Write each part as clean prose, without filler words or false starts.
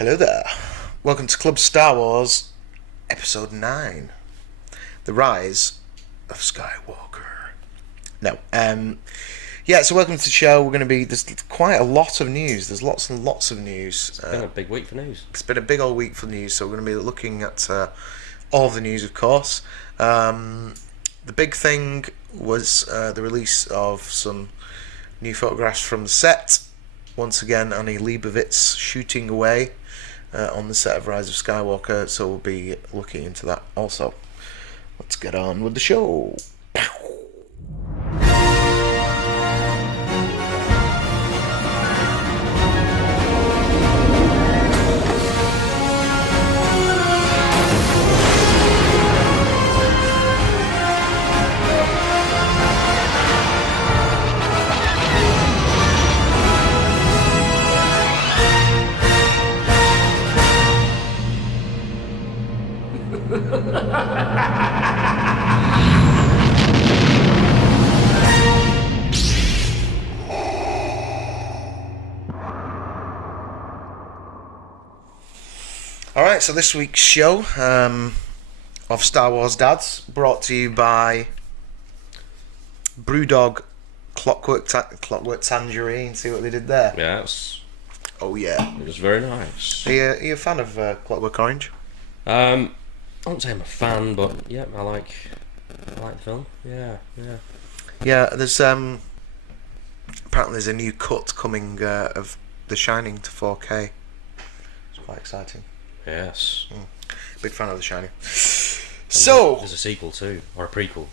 Hello there. Welcome to Club Star Wars, Episode 9. The Rise of Skywalker. No, so welcome to the show. There's quite a lot of news. There's lots and lots of news. It's been a big week for news. It's been a big old week for news, so we're going to be looking at all of the news, of course. The big thing was the release of some new photographs from the set. Once again, Annie Leibovitz shooting away on the set of Rise of Skywalker, so we'll be looking into that also. Let's get on with the show. Alright, so this week's show of Star Wars Dads, brought to you by Brewdog Clockwork Tangerine. See what they did there? Yes. Oh yeah. It was very nice. Are you a fan of Clockwork Orange? I won't say I'm a fan, but yeah, I like the film. Yeah. Yeah, there's apparently there's a new cut coming of The Shining to 4K. It's quite exciting. Yes. Big fan of The Shining. So there's a sequel too, or a prequel.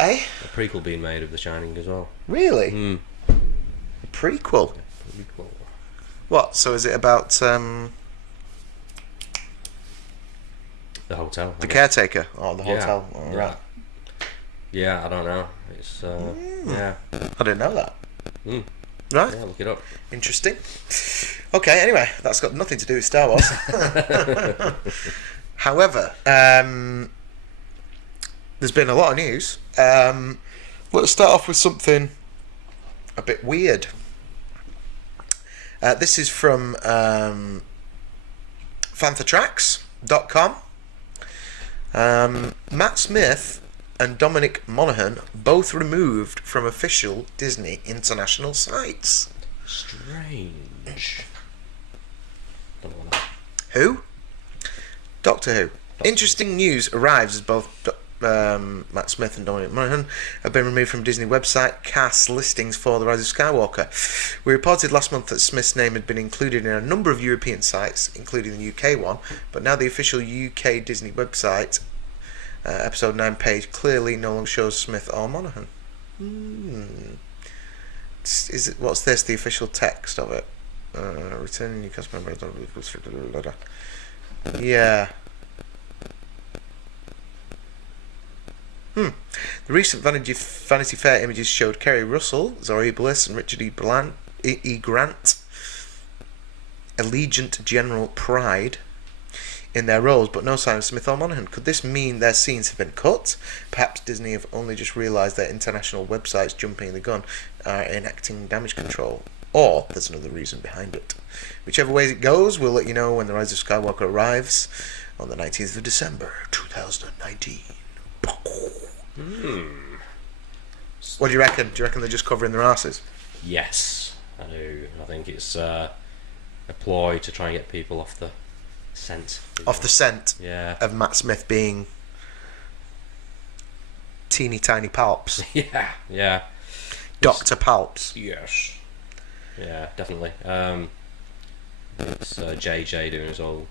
Eh? A prequel being made of The Shining as well. Really? A prequel? Yeah, prequel. What? So is it about The hotel. the caretaker or the Yeah. hotel? Oh, Yeah. right. Yeah, I don't know. It's yeah. I didn't know that. Mm. Right. Yeah, look it up. Interesting. Okay, anyway, that's got nothing to do with Star Wars. However, there's been a lot of news. Let's start off with something a bit weird. This is from fanthatracks.com. Matt Smith and Dominic Monaghan both removed from official Disney international sites. Strange. Don't know that. Who? Doctor Who. Interesting news arrives as both Matt Smith and Dominic Monaghan have been removed from Disney website cast listings for The Rise of Skywalker. We reported last month that Smith's name had been included in a number of European sites, including the UK one, but now the official UK Disney website episode 9 page clearly no longer shows Smith or Monaghan. What's this? The official text of it? Returning new cast member. Yeah. The recent Vanity Fair images showed Kerry Russell, Zoe Bliss, and Richard E. Grant, Allegiant General Pride, in their roles, but no sign of Smith or Monaghan. Could this mean their scenes have been cut? Perhaps Disney have only just realised their international websites jumping the gun are enacting damage control. Or there's another reason behind it. Whichever way it goes, we'll let you know when The Rise of Skywalker arrives on the 19th of December 2019. What do you reckon? Do you reckon they're just covering their asses? Yes, I do. I think it's a ploy to try and get people off the scent. Off the scent Yeah. of Matt Smith being teeny tiny palps. Yeah. Dr. Palps. Yes. Yeah, definitely. It's JJ doing his old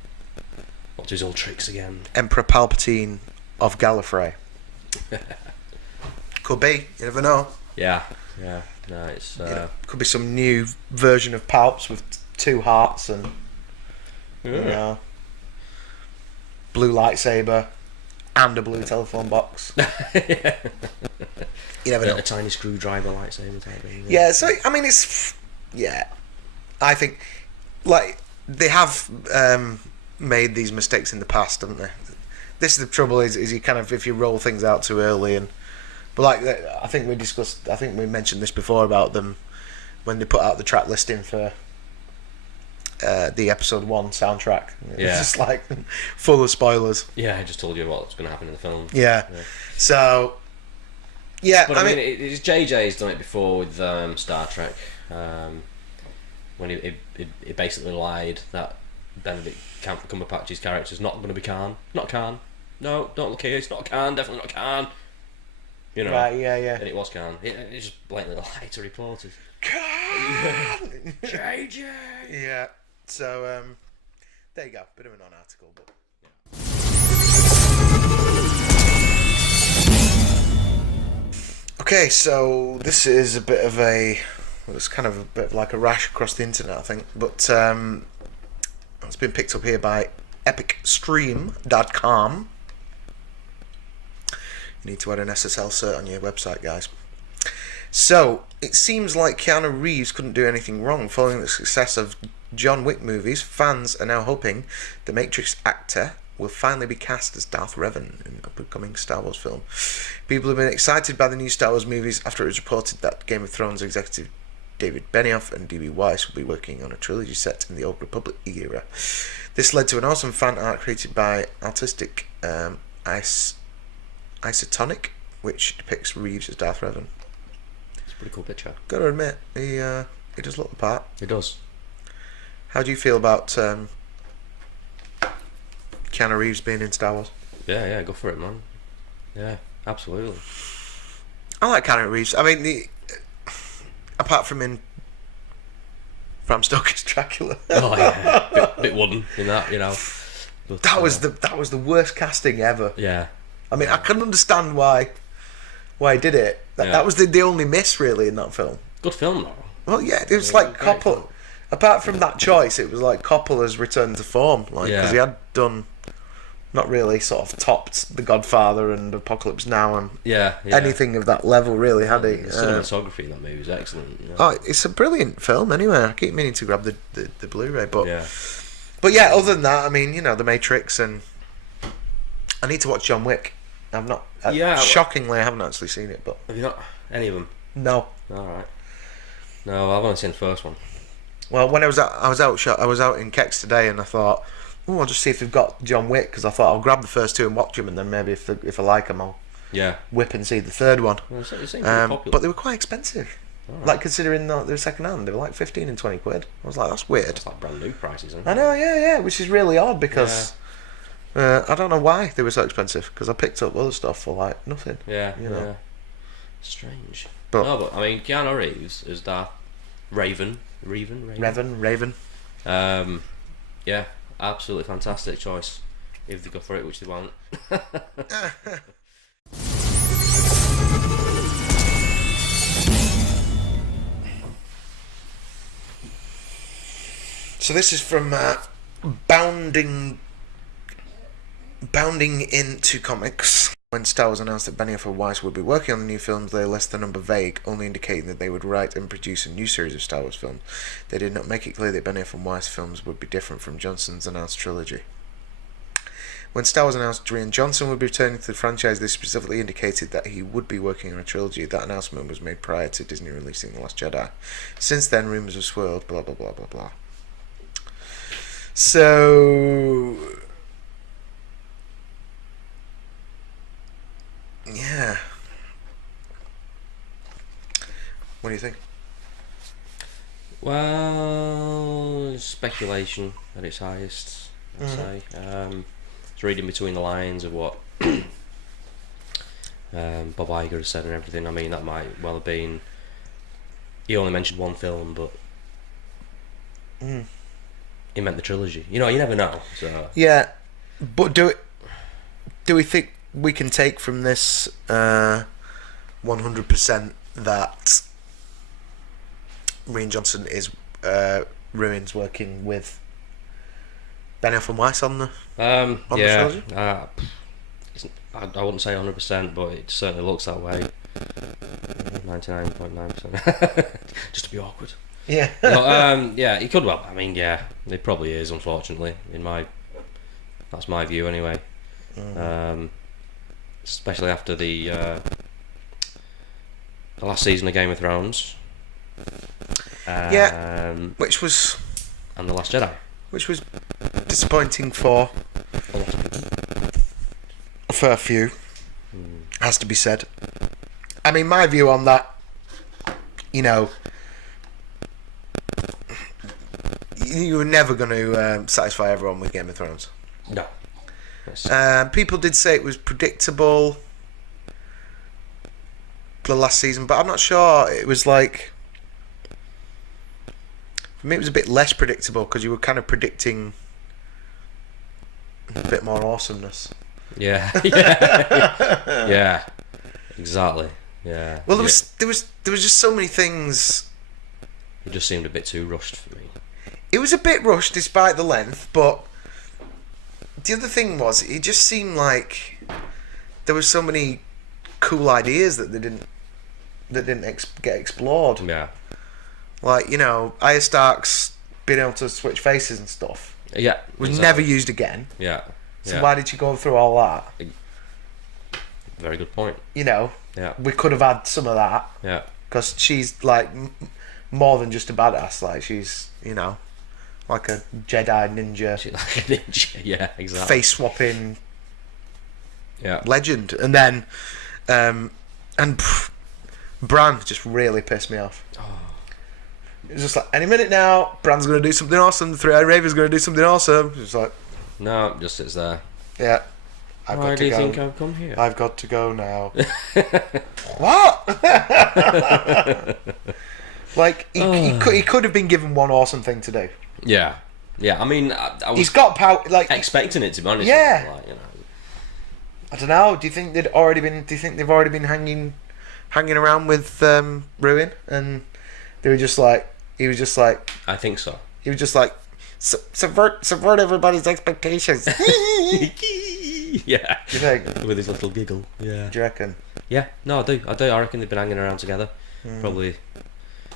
tricks again. Emperor Palpatine of Gallifrey. Could be, you never know. Yeah. No, it's Could be some new version of Palps with two hearts and you know, blue lightsaber and a blue telephone box. Yeah. You never know. A tiny screwdriver lightsaber type thing. Yeah, so I mean it's I think like they have made these mistakes in the past, haven't they? This is the trouble is you kind of, if you roll things out too early, and but like I think we mentioned this before about them when they put out the track listing for the episode 1 soundtrack. It's Yeah. just like full of spoilers. Yeah, I just told you what's going to happen in the film. Yeah. So, yeah, But I mean, JJ's done it before with Star Trek. When he basically lied that Benedict Cumberbatch's character's not going to be Khan. Not Khan. No, don't look here. It's not Khan. Definitely not Khan. You know. Right, yeah. And it was Khan. It just blatantly lied to reporters. Khan! JJ! Yeah. So, there you go. Bit of a non-article, but... Okay, so this is a bit of it's kind of a bit like a rash across the internet, I think, but it's been picked up here by epicstream.com. You need to add an SSL cert on your website, guys. So, it seems like Keanu Reeves couldn't do anything wrong. Following the success of John Wick movies, fans are now hoping the Matrix actor will finally be cast as Darth Revan in an upcoming Star Wars film. People have been excited by the new Star Wars movies after it was reported that Game of Thrones executive David Benioff and D.B. Weiss will be working on a trilogy set in the Old Republic era. This led to an awesome fan art created by artistic Isotonic, which depicts Reeves as Darth Revan. It's a pretty cool picture. Gotta admit, he does look the part. It does. How do you feel about Keanu Reeves being in Star Wars? Yeah, go for it, man. Yeah, absolutely. I like Keanu Reeves. I mean, apart from in Bram Stoker's Dracula. Oh yeah, bit wooden in that, you know. But, that was the worst casting ever. Yeah. I mean, I can understand why he did it. That was the only miss really in that film. Good film though. Well, yeah, it was like Coppola. Apart from that choice, it was like Coppola's return to form, because he had done not really sort of topped The Godfather and Apocalypse Now and anything of that level, really, had he? The cinematography in that movie is excellent. You know? Oh, it's a brilliant film. Anyway, I keep meaning to grab the Blu-ray, but yeah. But yeah, other than that, I mean, you know, The Matrix, and I need to watch John Wick. I've not. Shockingly, I haven't actually seen it, but have you not any of them? No. All right. No, I've only seen the first one. Well, when I was out in Kex today, and I thought, I'll just see if they've got John Wick, because I thought I'll grab the first 2 and watch them, and then maybe if I like them, I'll whip and see the third one. Well, it seems pretty popular. But they were quite expensive. Right. Like, considering they're second hand, they were like 15 and 20 quid. I was like, that's weird. It's like brand new prices, isn't it? I know, yeah, which is really odd, because I don't know why they were so expensive, because I picked up other stuff for like nothing. Yeah, you know. Yeah. Strange. But I mean, Keanu Reeves is Darth Raven. Yeah, absolutely fantastic choice. If they go for it, which they won't. So this is from Bounding Into Comics. When Star Wars announced that Benioff and Weiss would be working on the new films, they left the number vague, only indicating that they would write and produce a new series of Star Wars films. They did not make it clear that Benioff and Weiss films would be different from Johnson's announced trilogy. When Star Wars announced Rian Johnson would be returning to the franchise, they specifically indicated that he would be working on a trilogy. That announcement was made prior to Disney releasing The Last Jedi. Since then, rumours have swirled, blah blah blah blah blah. So... yeah. What do you think? Well, speculation at its highest, I'd say. It's reading between the lines of what Bob Iger has said and everything. I mean, that might well have been... He only mentioned one film, but he meant the trilogy. You know, you never know. So yeah, but do we think we can take from this 100% that Rian Johnson is Ruin's working with Benioff and Weiss on the trilogy? I wouldn't say 100%, but it certainly looks that way. 99.9%. Just to be awkward. Yeah. But, yeah, he could well. I mean, yeah, it probably is, unfortunately. That's my view anyway. Especially after the last season of Game of Thrones. Yeah, which was And The Last Jedi. which was disappointing for A lot of people. a few, has to be said. I mean, my view on that, you know, you were never going to satisfy everyone with Game of Thrones. No. People did say it was predictable the last season, but I'm not sure. It was like, for me, it was a bit less predictable because you were kind of predicting a bit more awesomeness. Yeah. Yeah. Exactly. Yeah. Well, there was just so many things. It just seemed a bit too rushed for me. It was a bit rushed despite the length, but the other thing was, it just seemed like there were so many cool ideas that didn't get explored. Yeah. Like, you know, Arya Stark's being able to switch faces and stuff Yeah. was exactly. never used again. Yeah. So Yeah. why did you go through all that? Very good point. You know, Yeah. we could have had some of that, Yeah. because she's like more than just a badass. Like, she's, you know, like a Jedi ninja, She's like a ninja. Yeah. Exactly. face swapping Yeah. legend. And then Bran just really pissed me off. It was just like, any minute now, Bran's going to do something awesome, the Three-Eyed Raven's going to do something awesome. It's like, No, just sits there. yeah, I've Why got do to you go. think I've come here? I've got to go now. What? Like, he could have been given one awesome thing to do. Yeah. Yeah. I mean, I was He's got power. Like, expecting it, to be honest. Yeah. Like, you know. I don't know. Do you think they've already been hanging around with Ruin, and they were just like, he was just like, I think so. he was just like, subvert everybody's expectations. Yeah. Do you think? With his little giggle. Yeah. Do you reckon? Yeah. No, I do. I reckon they've been hanging around together. Probably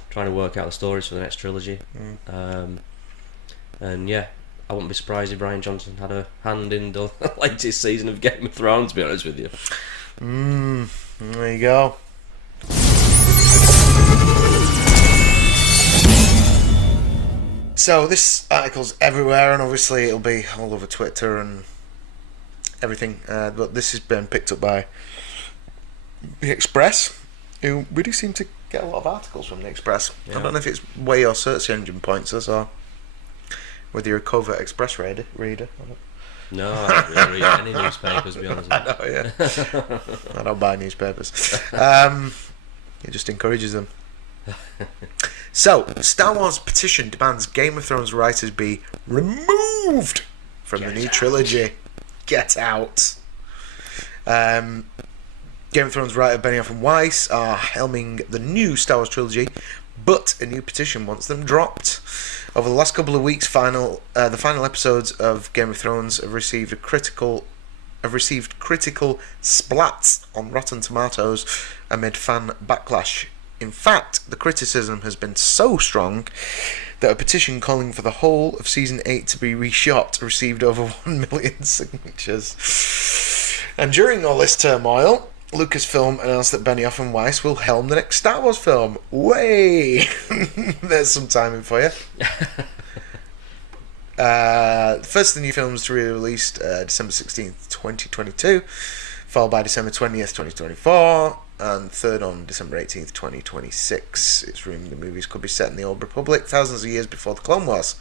trying to work out the stories for the next trilogy. And yeah, I wouldn't be surprised if Bryan Johnson had a hand in the latest season of Game of Thrones, to be honest with you. There you go. So this article's everywhere, and obviously it'll be all over Twitter and everything. But this has been picked up by The Express, who really seem to get a lot of articles from The Express. Yeah. I don't know if it's where your search engine points us, or whether you're a covert Express reader. I don't, No, I don't really read any newspapers, to be honest with I know, yeah. I don't buy newspapers. It just encourages them. So, Star Wars Petition demands Game of Thrones writers be removed from the new trilogy. Get out. Game of Thrones writer Benioff and Weiss are helming the new Star Wars trilogy, but a new petition wants them dropped. Over the last couple of weeks, the final episodes of Game of Thrones have received critical splats on Rotten Tomatoes amid fan backlash. In fact, the criticism has been so strong that a petition calling for the whole of Season 8 to be reshot received over 1 million signatures. And during all this turmoil, Lucasfilm announced that Benioff and Weiss will helm the next Star Wars film. Way! There's some timing for you. First of the new films to be released December 16th, 2022, followed by December 20th, 2024, and third on December 18th, 2026. It's rumored the movies could be set in the Old Republic, thousands of years before the Clone Wars.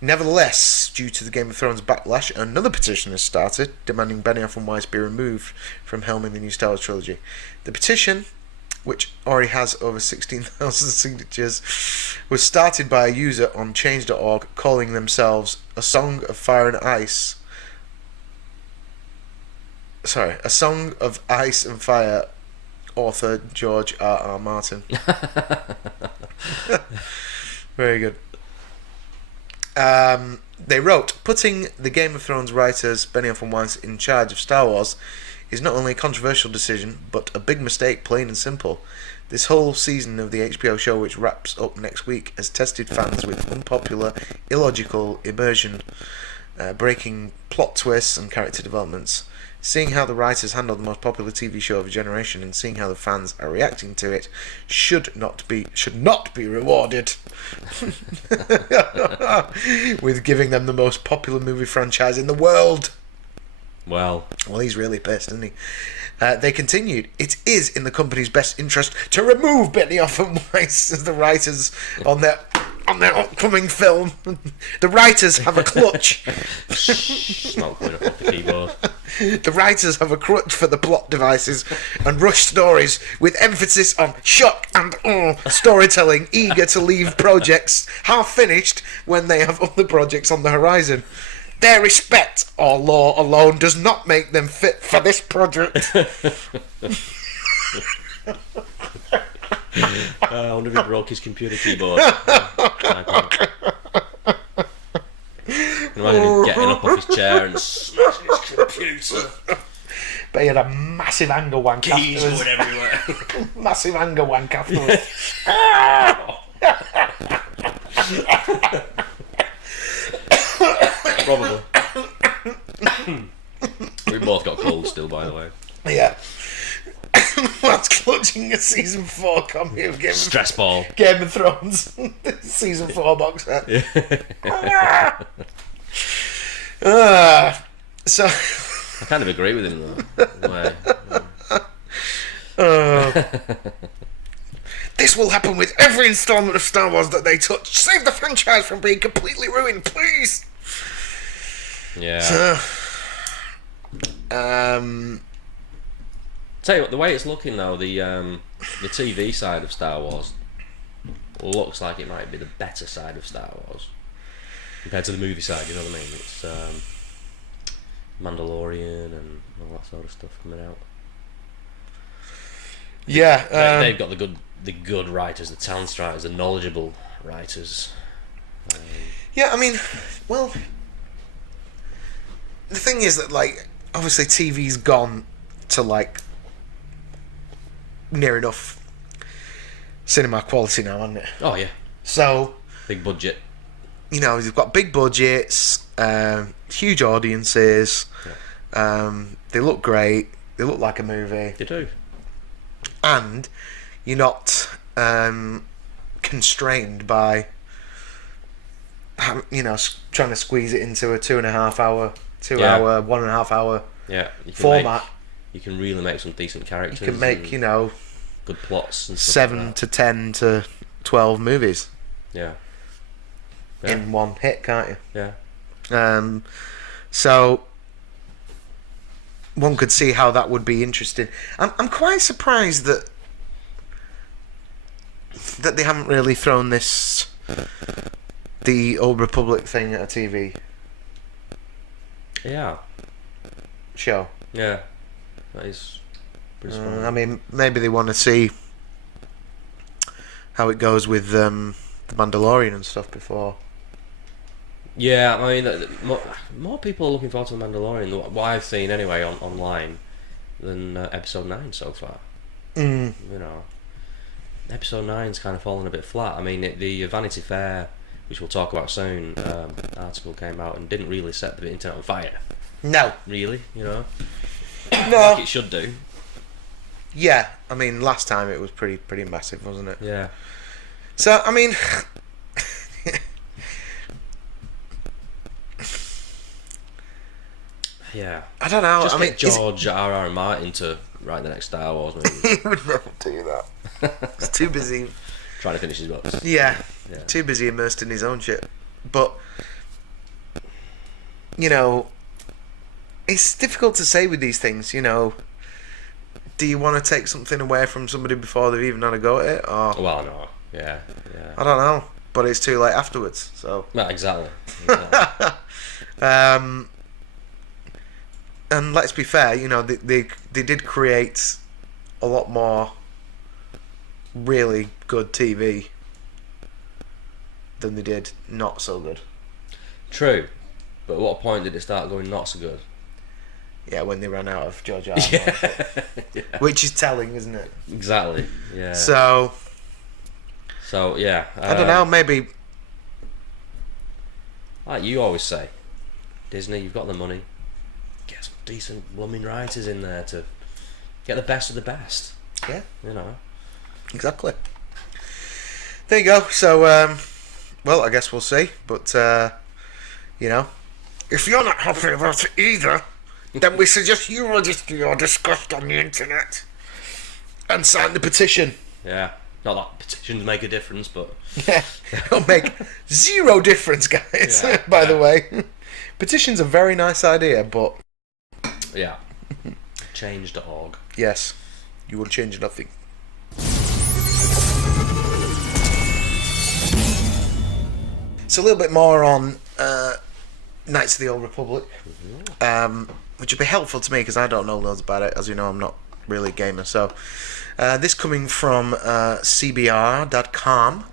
Nevertheless, due to the Game of Thrones backlash, another petition has started, demanding Benioff and Weiss be removed from helming the new Star Wars trilogy. The petition, which already has over 16,000 signatures, was started by a user on change.org calling themselves A Song of Fire and Ice. Sorry, A Song of Ice and Fire, author George R.R. Martin. Very good. They wrote, putting the Game of Thrones writers Benioff and Weiss in charge of Star Wars is not only a controversial decision, but a big mistake, plain and simple. This whole season of the HBO show, which wraps up next week, has tested fans with unpopular, illogical immersion, breaking plot twists and character developments. Seeing how the writers handled the most popular TV show of a generation and seeing how the fans are reacting to it should not be rewarded with giving them the most popular movie franchise in the world. Well, he's really pissed, isn't he? They continued, it is in the company's best interest to remove Benioff and Weiss as the writers on their upcoming film. The writers have a clutch. Smoke going up off the keyboard. The writers have a crutch for the plot devices and rush stories with emphasis on shock and storytelling, eager to leave projects half finished when they have other projects on the horizon. Their respect or law alone does not make them fit for this project. I wonder if he broke his computer keyboard. Imagine him getting up off his chair and smashing his computer. But he had a massive anger wank Keys afterwards. going everywhere. Massive anger wank afterwards. Probably. We both got cold still, by the way. Yeah. That's clutching a season 4 copy of Stress ball. Game of Thrones. Season 4 box set. So I kind of agree with him though. this will happen with every installment of Star Wars that they touch. Save the franchise from being completely ruined, please. Yeah. So, tell you what, the way it's looking now, the TV side of Star Wars looks like it might be the better side of Star Wars compared to the movie side. You know what I mean? It's Mandalorian and all that sort of stuff coming out. Yeah, they've got the good writers, the talented writers, the knowledgeable writers. Yeah, I mean, well, the thing is that, like, obviously TV's gone to, like, near enough cinema quality now, hasn't it? Oh yeah. So Big budget. You know, you've got big budgets, huge audiences. Yeah. They look great. They look like a movie. They do. And you're not constrained by, you know, trying to squeeze it into a 2.5 hour, 1.5 hour format. You can really make some decent characters. You can make, you know, good plots and stuff 7 like to 10 to 12 movies. Yeah. In one hit, can't you? Yeah. So one could see how that would be interesting. I'm quite surprised that they haven't really thrown the Old Republic thing at a TV show. Yeah. That is pretty strong. I mean, maybe they want to see how it goes with the Mandalorian and stuff before. Yeah, I mean, more people are looking forward to the Mandalorian, what I've seen anyway online, than Episode 9 so far. You know, Episode 9's kind of fallen a bit flat. I mean, the Vanity Fair, which we'll talk about soon, article came out and didn't really set the internet on fire. No. Really, you know? No. Like it should do. Yeah, I mean, last time it was pretty massive, wasn't it? Yeah. So, I mean... Yeah. I don't know. Just I mean, get George R.R. Martin to write the next Star Wars movie. He would never do that. He's too busy. Trying to finish his books. Yeah. Too busy immersed in his own shit. But, you know, it's difficult to say with these things, you know. Do you want to take something away from somebody before they've even had a go at it? Or, Well, no. Yeah. I don't know. But it's too late afterwards, so... No, exactly. And let's be fair, you know, they did create a lot more really good TV than they did not so good. True. But at what point did it start going not so good? Yeah, when they ran out of George R. R. Martin. Yeah. Which is telling, isn't it? Exactly. Yeah. So yeah. I don't know, maybe... Like you always say, Disney, you've got the money. get some decent blooming writers in there to get the best of the best. Yeah. You know. Exactly. There you go. So, well, I guess we'll see. But, you know, if you're not happy about it either, then we suggest you register your disgust on the internet and sign the petition. Yeah. Not that petitions make a difference, but... Yeah, it'll make zero difference, guys, Yeah, by the way. Petition's a very nice idea, but... Yeah. Change.org. Yes, you will change nothing. So a little bit more on Knights of the Old Republic, which would be helpful to me because I don't know loads about it. As you know, I'm not really a gamer. So this coming from CBR.com.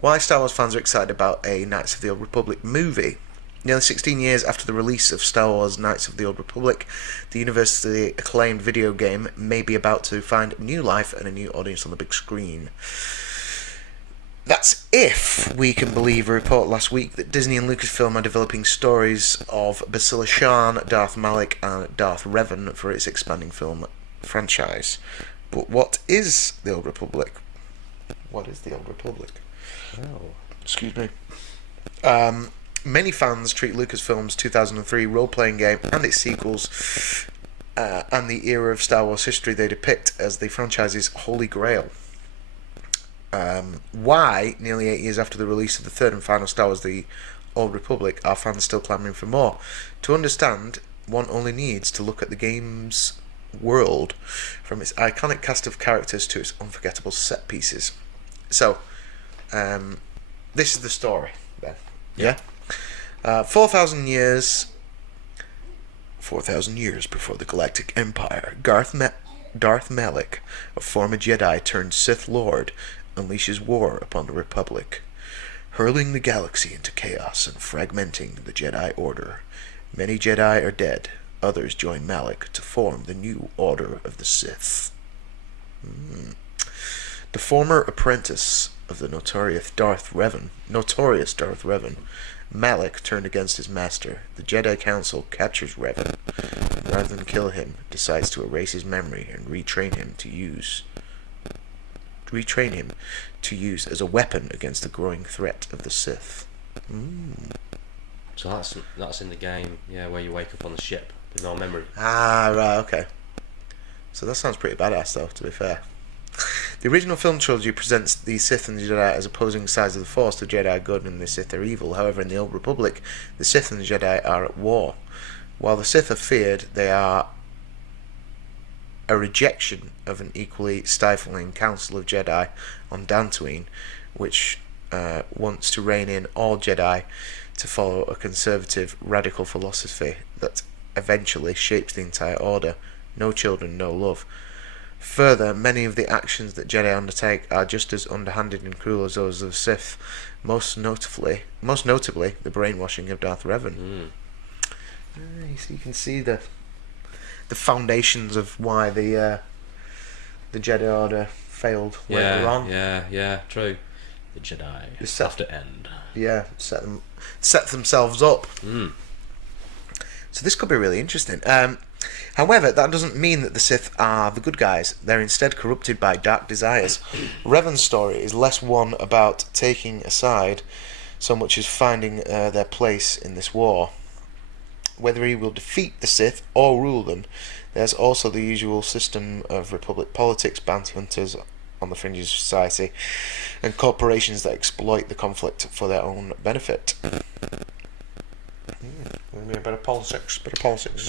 Why Star Wars fans are excited about a Knights of the Old Republic movie. Nearly 16 years after the release of Star Wars Knights of the Old Republic, the universally acclaimed video game may be about to find new life and a new audience on the big screen. That's if we can believe a report last week that Disney and Lucasfilm are developing stories of Basilisca Shan, Darth Malak and Darth Revan for its expanding film franchise. But what is the Old Republic? What is the Old Republic? Oh. Excuse me. Many fans treat Lucasfilm's 2003 role-playing game and its sequels and the era of Star Wars history they depict as the franchise's holy grail. Why, nearly 8 years after the release of the third and final Star Wars The Old Republic, are fans still clamouring for more? To understand, one only needs to look at the game's world, from its iconic cast of characters to its unforgettable set pieces. So, this is the story, then. Yeah? 4,000 years before the Galactic Empire, Darth Malak, a former Jedi turned Sith Lord, unleashes war upon the Republic, hurling the galaxy into chaos and fragmenting the Jedi Order. Many Jedi are dead, others join Malak to form the new Order of the Sith. The former apprentice of the notorious Darth Revan, Malak turned against his master. The Jedi Council captures Revan, and rather than kill him, decides to erase his memory and retrain him to use as a weapon against the growing threat of the Sith. So that's in the game, yeah, where you wake up on the ship with no memory. Ah, right, okay. So that sounds pretty badass, though, to be fair. The original film trilogy presents the Sith and the Jedi as opposing sides of the Force. The Jedi are good and the Sith are evil. However, in the Old Republic, the Sith and the Jedi are at war. While the Sith are feared, they are a rejection of an equally stifling Council of Jedi on Dantooine, which wants to rein in all Jedi to follow a conservative, radical philosophy that eventually shapes the entire order. No children, no love. Further, many of the actions that Jedi undertake are just as underhanded and cruel as those of the Sith, most notably the brainwashing of Darth Revan. So you can see the foundations of why the Jedi Order failed later on. Yeah, true. The Jedi have to end. Yeah, set themselves up. So this could be really interesting. However, that doesn't mean that the Sith are the good guys. They're instead corrupted by dark desires. Revan's story is less one about taking a side, so much as finding their place in this war. Whether he will defeat the Sith or rule them, there's also the usual system of Republic politics, bounty hunters on the fringes of society, and corporations that exploit the conflict for their own benefit. Maybe a bit of politics.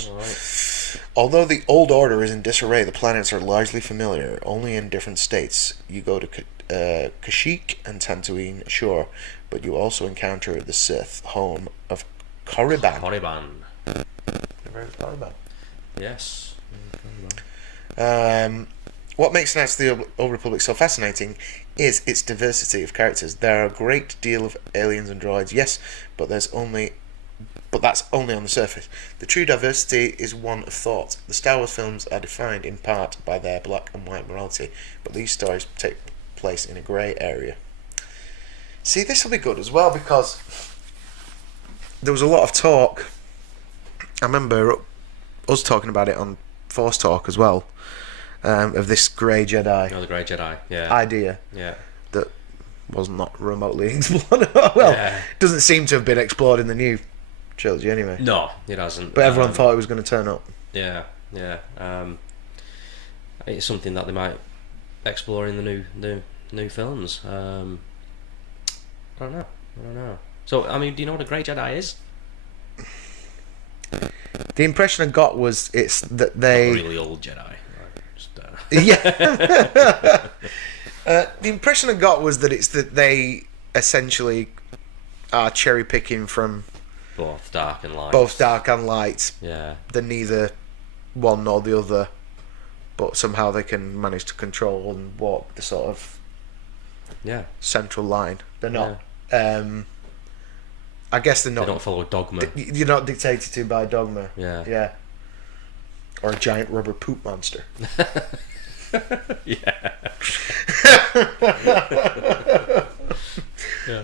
Right. Although the Old Order is in disarray, the planets are largely familiar, only in different states. You go to Kashyyyk and Tatooine, sure, but you also encounter the Sith, home of Korriban. Korriban. Yes. What makes Knights of the Old Republic so fascinating is its diversity of characters. There are a great deal of aliens and droids, yes, but that's only on the surface. The true diversity is one of thought. The Star Wars films are defined in part by their black and white morality, but these stories take place in a grey area. See, this will be good as well, because there was a lot of talk. I remember us talking about it on Force Talk as well, of this Grey Jedi the Grey Jedi, yeah. idea Yeah. that was not remotely explored. Well, Yeah. doesn't seem to have been explored in the new trilogy anyway. No, it hasn't. But everyone thought it was going to turn up. Yeah, yeah. It's something that they might explore in the new films. I don't know. So, I mean, do you know what a Grey Jedi is? The impression I got was it's that they... A really old Jedi. Yeah. The impression I got was that it's that they essentially are cherry picking from both dark and light. both dark and light. Yeah. They're neither one nor the other, but somehow they can manage to control and walk the sort of central line. They're not. I guess they're not. They don't follow dogma. You're not dictated to by dogma. Yeah. Yeah. Or a giant rubber poop monster. Yeah. Yeah.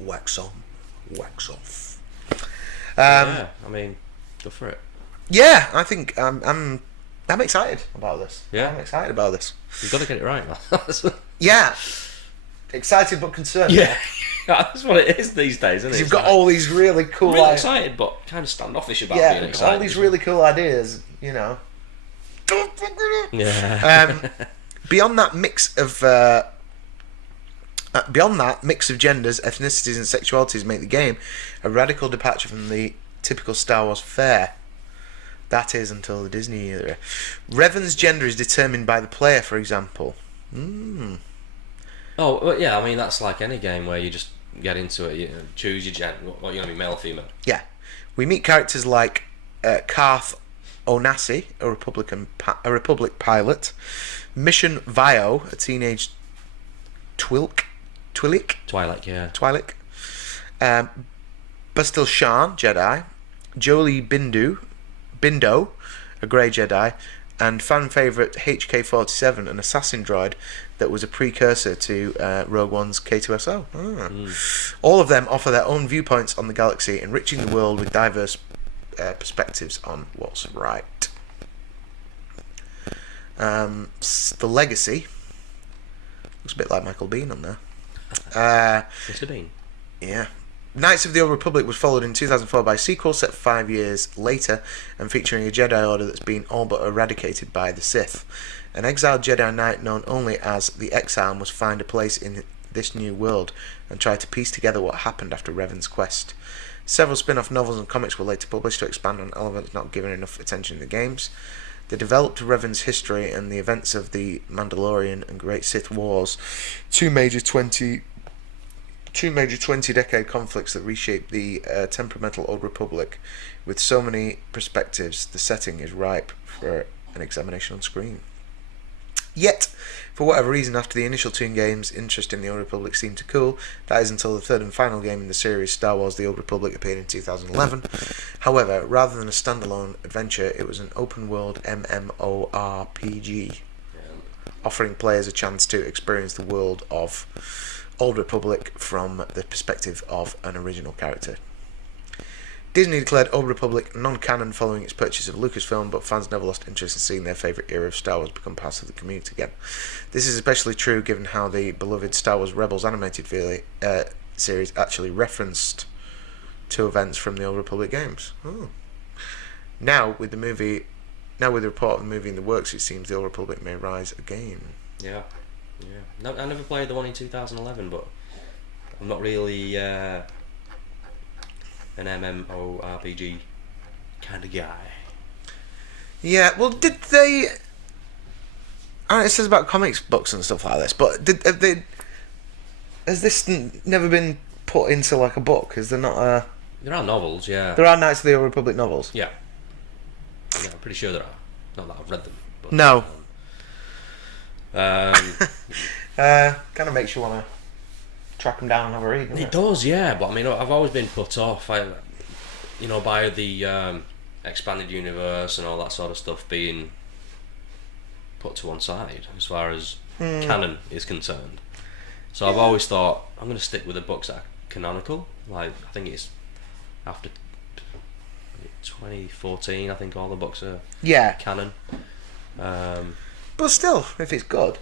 Wax on, wax off. Yeah, I mean, go for it. Yeah, I think I'm excited about this. Yeah. I'm excited about this. You've got to get it right, man. Yeah, excited but concerned. Yeah, that's what it is these days, isn't it? You've got all these really cool. really excited, but kind of standoffish about being excited. all these really cool ideas. You know. Yeah. Beyond that mix of genders, ethnicities, and sexualities make the game a radical departure from the typical Star Wars fare. That is until the Disney era. Revan's gender is determined by the player, for example. Oh, well, yeah. I mean, that's like any game where you just get into it. You know, choose your gender. What you want to be, male or female? Yeah, we meet characters like Karth Onasi, a Republic pilot, Mission Vio, a teenage Twi'lek, Bastil Shan, Jedi, Jolie Bindo, a Grey Jedi, and fan favourite HK-47, an assassin droid that was a precursor to Rogue One's K2SO. All of them offer their own viewpoints on the galaxy, enriching the world with diverse perspectives on what's right. The Legacy looks a bit like Michael Biehn on there. Mr. Bean. Yeah. Knights of the Old Republic was followed in 2004 by a sequel set 5 years later and featuring a Jedi Order that's been all but eradicated by the Sith. An exiled Jedi Knight known only as the Exile must find a place in this new world and try to piece together what happened after Revan's quest. Several spin-off novels and comics were later published to expand on elements not given enough attention in the games. They developed Revan's history and the events of the Mandalorian and Great Sith Wars, two major 20-decade conflicts that reshaped the temperamental Old Republic. With so many perspectives, the setting is ripe for an examination on screen. Yet, for whatever reason, after the initial two games, interest in the Old Republic seemed to cool. That is until the third and final game in the series, Star Wars The Old Republic, appeared in 2011. However, rather than a standalone adventure, it was an open-world MMORPG, offering players a chance to experience the world of Old Republic from the perspective of an original character. Disney declared Old Republic non-canon following its purchase of Lucasfilm, but fans never lost interest in seeing their favourite era of Star Wars become part of the community again. This is especially true given how the beloved Star Wars Rebels animated series actually referenced two events from the Old Republic games. Now with the report of the movie in the works, it seems the Old Republic may rise again. Yeah. No, I never played the one in 2011, but I'm not really an MMORPG kind of guy. Yeah, well, did they... I know it says about comics books and stuff like this, but has this never been put into like a book? Is there not a... There are novels, yeah. There are Knights of the Old Republic novels? Yeah, I'm pretty sure there are. Not that I've read them. But, no. Kind of makes you want to track them down and have a read, doesn't it? It does, yeah. But I mean, I've always been put off, by the expanded universe and all that sort of stuff being put to one side as far as canon is concerned. So I've always thought I'm going to stick with the books that are canonical. Like I think it's after 2014, I think all the books are Yeah, canon. but still, if it's good,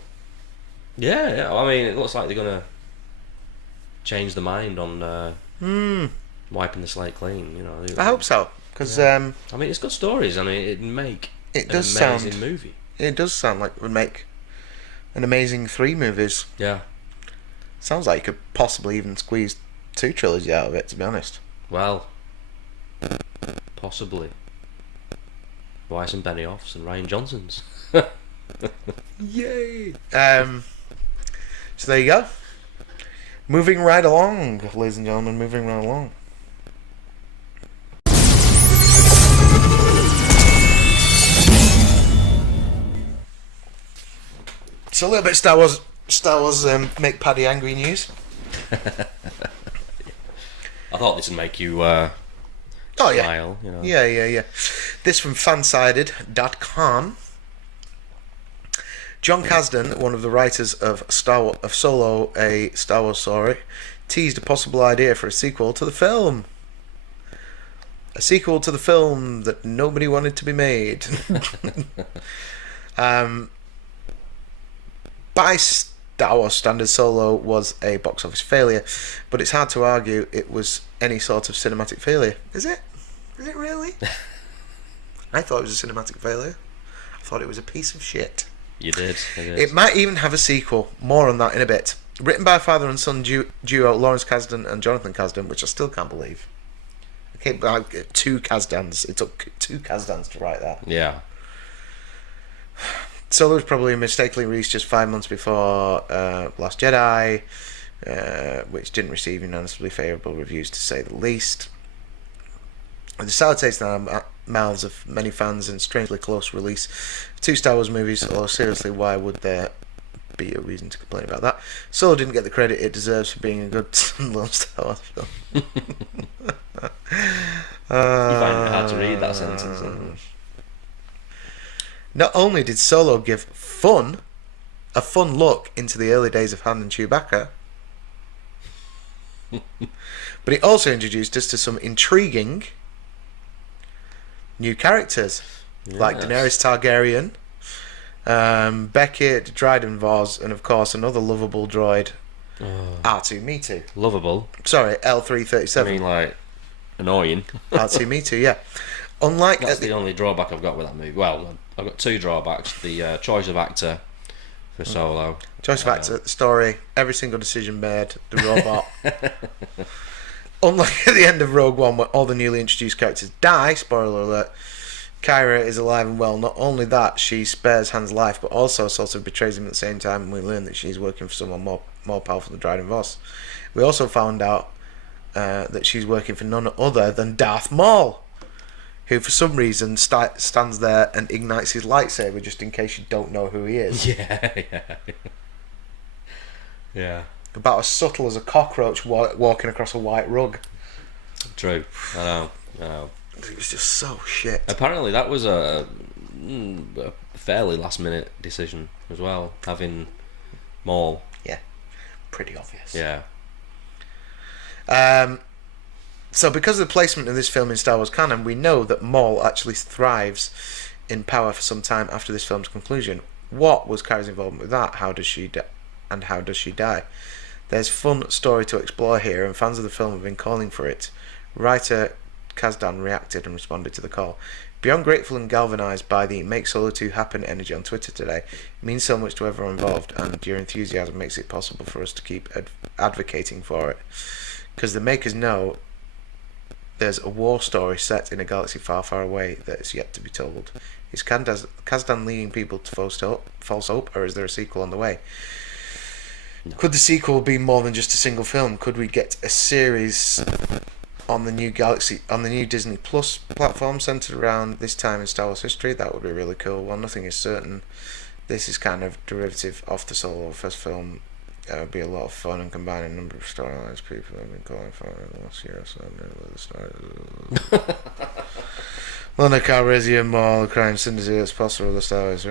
Yeah. I mean, it looks like they're gonna change the mind on wiping the slate clean. You know, I hope so. Because I mean, it's good stories. I mean, it'd make it an does amazing sound. movie. It does sound like it would make an amazing 3 movies. Yeah. Sounds like you could possibly even squeeze 2 trilogies out of it, to be honest. Well, possibly. Why some Benioffs and Ryan Johnsons? Yay! So there you go. Moving right along, ladies and gentlemen, moving right along. So a little bit Star Wars make Paddy angry news. I thought this would make you Oh yeah. smile, you know. Yeah. This from fansided.com. John Kasdan, one of the writers of Solo, a Star Wars story, teased a possible idea for a sequel to the film. A sequel to the film that nobody wanted to be made. By Star Wars standards, Solo was a box office failure, but it's hard to argue it was any sort of cinematic failure. Is it? Is it really? I thought it was a cinematic failure. I thought it was a piece of shit. You did. It might even have a sequel. More on that in a bit. Written by father and son duo Lawrence Kasdan and Jonathan Kasdan, which I still can't believe. Okay, but 2 Kasdans. It took 2 Kasdans to write that. Yeah. Solo was probably mistakenly released just 5 months before Last Jedi, which didn't receive unanimously favourable reviews, to say the least. With the sour taste in the mouths of many fans and strangely close release of 2 Star Wars movies, although seriously, why would there be a reason to complain about that? Solo didn't get the credit it deserves for being a good standalone Star Wars film. You find it hard to read that sentence. Not only did Solo give a fun look into the early days of Han and Chewbacca, but it also introduced us to some intriguing new characters, like Daenerys Targaryen, Beckett, Dryden Voss, and of course another lovable droid, R2-Me2. Lovable. Sorry, L337. I mean, like, annoying. R2-Me2, yeah. Unlike That's the only drawback I've got with that movie. Well, I've got 2 drawbacks. The choice of actor for Solo. choice of actor, the story, every single decision made, the robot. Unlike at the end of Rogue One, where all the newly introduced characters die, spoiler alert, Kyra is alive and well. Not only that, she spares Han's life, but also sort of betrays him at the same time, and we learn that she's working for someone more powerful than Dryden Voss. We also found out that she's working for none other than Darth Maul, who for some reason stands there and ignites his lightsaber just in case you don't know who he is. Yeah. About as subtle as a cockroach walking across a white rug. True. I know. It was just so shit. Apparently that was a fairly last minute decision as well, having Maul. Yeah, pretty obvious. Yeah. So because of the placement of this film in Star Wars canon, we know that Maul actually thrives in power for some time after this film's conclusion. What was Kyra's involvement with that? How does she die? There's fun story to explore here, and fans of the film have been calling for it. Writer Kasdan reacted and responded to the call. Beyond grateful and galvanised by the Make Solo 2 Happen energy on Twitter today, it means so much to everyone involved, and your enthusiasm makes it possible for us to keep advocating for it. Because the makers know there's a war story set in a galaxy far, far away that is yet to be told. Is Kasdan leading people to false hope, or is there a sequel on the way? No. Could the sequel be more than just a single film? Could we get a series on the new Disney Plus platform centered around this time in Star Wars history? That would be really cool. Well, nothing is certain. This is kind of derivative of the Solo first film. It would be a lot of fun and combine a number of storylines people have been calling for last year or so. Lana Calrissian, Maul, the crime syndicate, it's possible the Star Wars.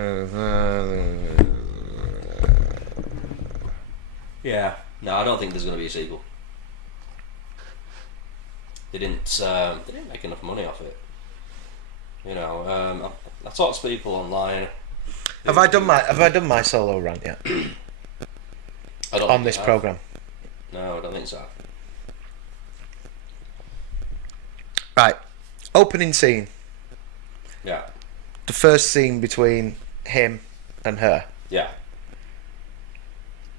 Yeah. No, I don't think there's going to be a sequel. They didn't make enough money off it. You know, I talk to people online. Have I done my solo rant yet I don't on think this you have. program? No, I don't think so. Right, opening scene. Yeah. The first scene between him and her. Yeah.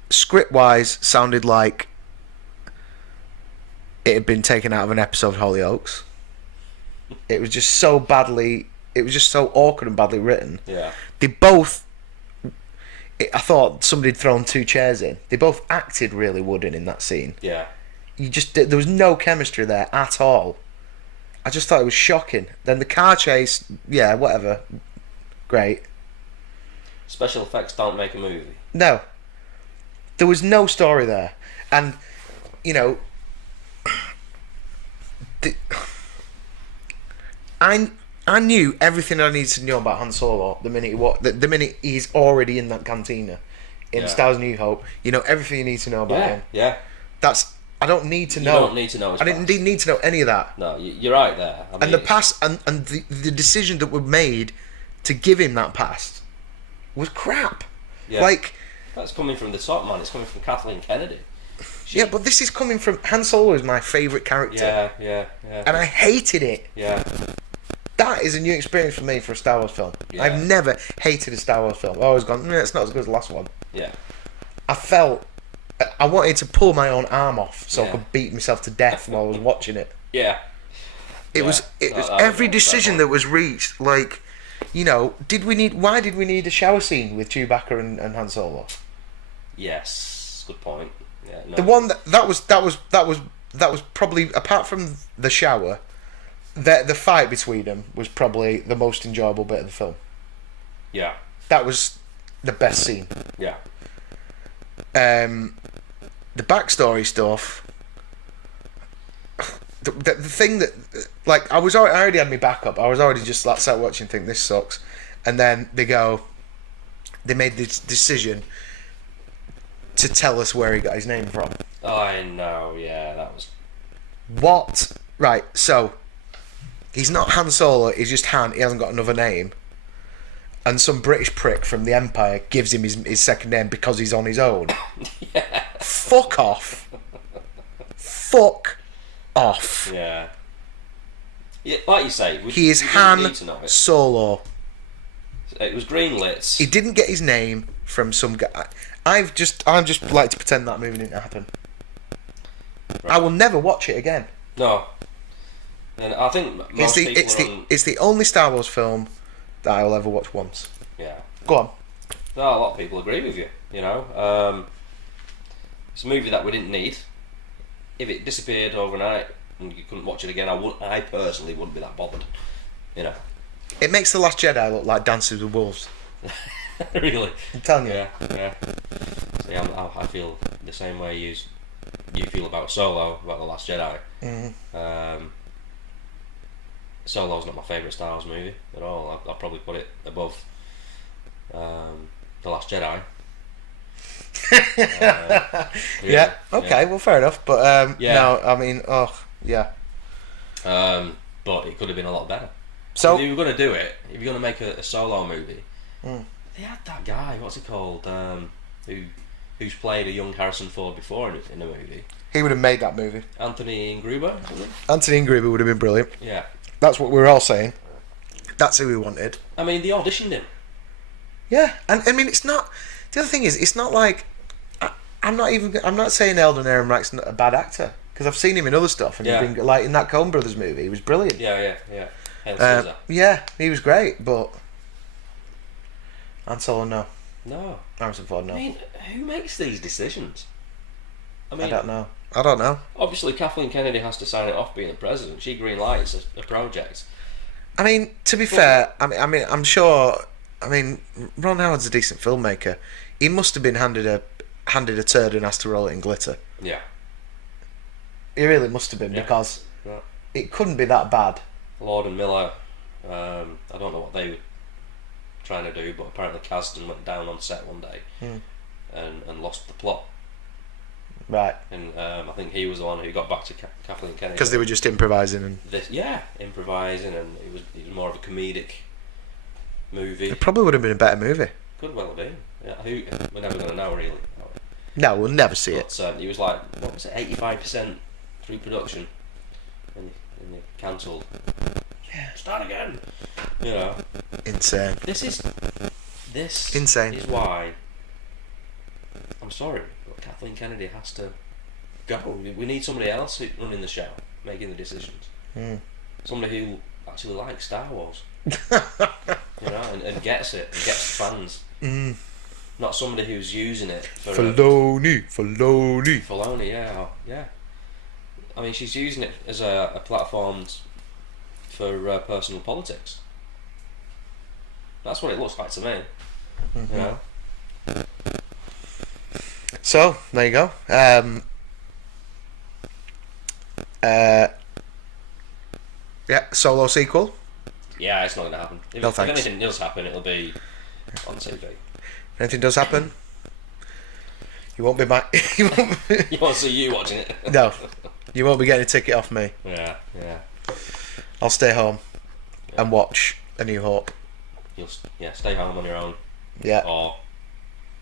Script-wise, sounded like it had been taken out of an episode of Hollyoaks. It was just so badly. It was just so awkward and badly written. Yeah. They both. I thought somebody had thrown two chairs in. They both acted really wooden in that scene. Yeah. There was no chemistry there at all. I just thought it was shocking. Then the car chase, yeah, whatever, great. Special effects don't make a movie. No, there was no story there, and you know, I knew everything I needed to know about Han Solo the minute he's already in that cantina in Star Wars: New Hope. You know everything you need to know about him. Yeah. I don't need to know. You don't need to know his I didn't past. need to know any of that. No, you're right there. I mean, And the past and the decision that were made to give him that past was crap. Yeah. Like, that's coming from the top, man. It's coming from Kathleen Kennedy. yeah, but this is coming from Han Solo is my favourite character. Yeah. And I hated it. Yeah. That is a new experience for me for a Star Wars film. Yeah. I've never hated a Star Wars film. I've always gone, it's not as good as the last one. Yeah. I wanted to pull my own arm off so I Yeah. could beat myself to death while I was watching it. Yeah. It was that every was decision that was reached. Like, you know, why did we need a shower scene with Chewbacca and Han Solo? Yes. Good point. Yeah. No. The one that was probably, apart from the shower, the fight between them was probably the most enjoyable bit of the film. Yeah. That was the best scene. Yeah. The backstory stuff. The thing that, like, I already had my backup. I was already just like sat watching, think this sucks, and then they made this decision to tell us where he got his name from. Oh, I know. Yeah, that was. What? Right. So he's not Han Solo. He's just Han. He hasn't got another name. And some British prick from the Empire gives him his second name because he's on his own. Yeah. Fuck off. Fuck off. Yeah. Yeah, like you say, He is we didn't Han need to know it. Solo. It was greenlit. He didn't get his name from some guy. I'm just like to pretend that movie didn't happen. Right. I will never watch it again. No. And I think most people It's the only Star Wars film that I'll ever watch once. Yeah. Go on. No, a lot of people agree with you. You know, it's a movie that we didn't need. If it disappeared overnight and you couldn't watch it again, I personally wouldn't be that bothered. You know. It makes The Last Jedi look like Dances with Wolves. Really. I'm telling you. Yeah. See, I feel the same way you feel about Solo, about The Last Jedi. Mm-hmm. Solo's not my favourite Star Wars movie at all. I'll probably put it above The Last Jedi. Really, Yeah. Okay. Well, fair enough. But Yeah. no, I mean, yeah. But it could have been a lot better. So If you were going to do it, if you're going to make a Solo movie, Mm. they had that guy, what's he called, who's played a young Harrison Ford before in the movie. he would have made that movie. Anthony Gruber, is it? Anthony Gruber would have been brilliant. Yeah. That's what we were all saying. That's who we wanted. I mean, they auditioned him. Yeah, and I mean, it's not. The other thing is, it's not like I'm not saying Eldon Ehrenreich's not a bad actor because I've seen him in other stuff, and Yeah. he's been like in that Coen Brothers movie. He was brilliant. Yeah. Hail Caesar. Yeah, he was great, but Han Solo, no. No. Harrison Ford, no. I mean, who makes these decisions? I mean, I don't know. obviously Kathleen Kennedy has to sign it off being the president. She greenlights a project. I mean, to be fair, I'm sure. I mean, Ron Howard's a decent filmmaker. He must have been handed a turd and asked to roll it in glitter. Yeah. He really must have been Yeah. because Right. it couldn't be that bad. Lord and Miller, I don't know what they were trying to do, but apparently Kasdan went down on set one day and lost the plot. Right. And I think he was the one who got back to Kathleen Kennedy. Because they were just improvising and. Improvising, and he was more of a comedic movie. It probably would have been a better movie. Could well have been. Yeah, we're never going to know, really. No, we'll never see it. But he was like, what was it, 85% through production, and they cancelled. Yeah. Start again. You know. Insane. This Insane. is why. I'm sorry, but Kathleen Kennedy has to go. We need somebody else running the show, making the decisions. Somebody who actually likes Star Wars. You know, and gets it, and gets the fans. Not somebody who's using it for Filoni, yeah. I mean, she's using it as a platform for personal politics. That's what it looks like to me. You know. So there you go. Yeah, Solo sequel. Yeah, it's not going to happen. If anything does happen, it'll be on TV. If anything does happen, you won't be You won't see you watching it. No, you won't be getting a ticket off me. Yeah. I'll stay home and watch A New Hope. You'll stay home on your own. Yeah. Or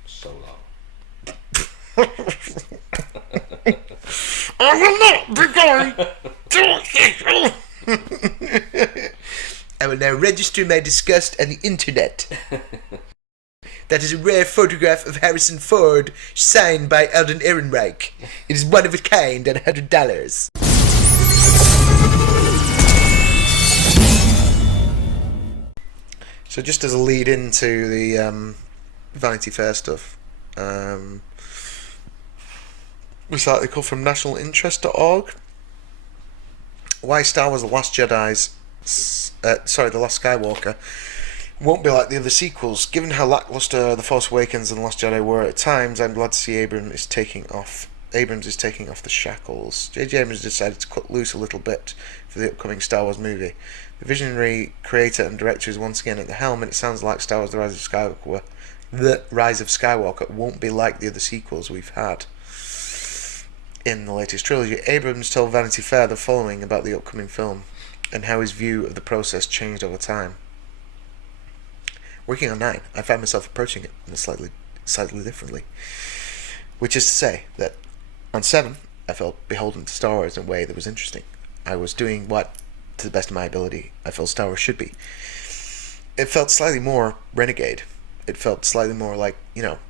Solo. I will not be going to sequel. I will now register my disgust on the internet. That is a rare photograph of Harrison Ford signed by Alden Ehrenreich. It is one of a kind and $100. So just as a lead into the Vanity Fair stuff, this article from nationalinterest.org. Why Star Wars The Last Jedi's The Last Skywalker won't be like the other sequels. Given how lackluster The Force Awakens and The Last Jedi were at times, I'm glad to see Abrams is taking off the shackles. J.J. Abrams decided to cut loose a little bit for the upcoming Star Wars movie. The visionary creator and director is once again at the helm, and it sounds like Star Wars The Rise of Skywalker won't be like the other sequels we've had. In the latest trilogy, Abrams told Vanity Fair the following about the upcoming film and how his view of the process changed over time. Working on 9, I found myself approaching it in a slightly differently. Which is to say that on 7, I felt beholden to Star Wars in a way that was interesting. I was doing what, to the best of my ability, I felt Star Wars should be. It felt slightly more renegade. It felt slightly more like,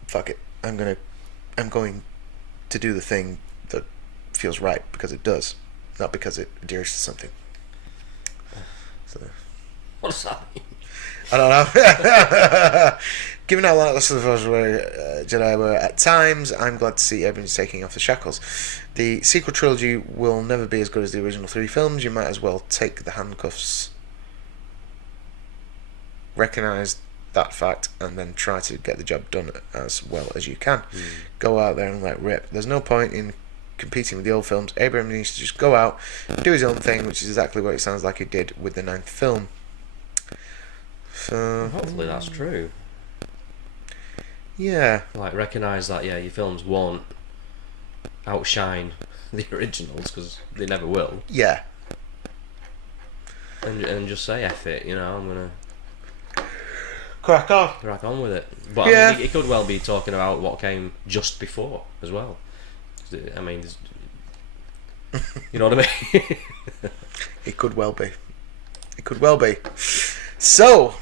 fuck it. I'm going to do the thing that feels right because it does, not because it adheres to something. So, what does that mean? I don't know. Given how lackluster the Force Jedi were at times, I'm glad to see Abrams taking off the shackles. The sequel trilogy will never be as good as the original 3 films. You might as well take the handcuffs, recognise that fact, and then try to get the job done as well as you can. Go out there and let rip. There's no point in competing with the old films. Abrams needs to just go out, do his own thing, which is exactly what it sounds like he did with the 9th film. So hopefully that's true. Yeah. Like, recognise that, your films won't outshine the originals, because they never will. Yeah. And just say, F it, I'm going to crack on with it. But yeah. I mean, it could well be talking about what came just before as well. I mean, you know what I mean? It could well be. So,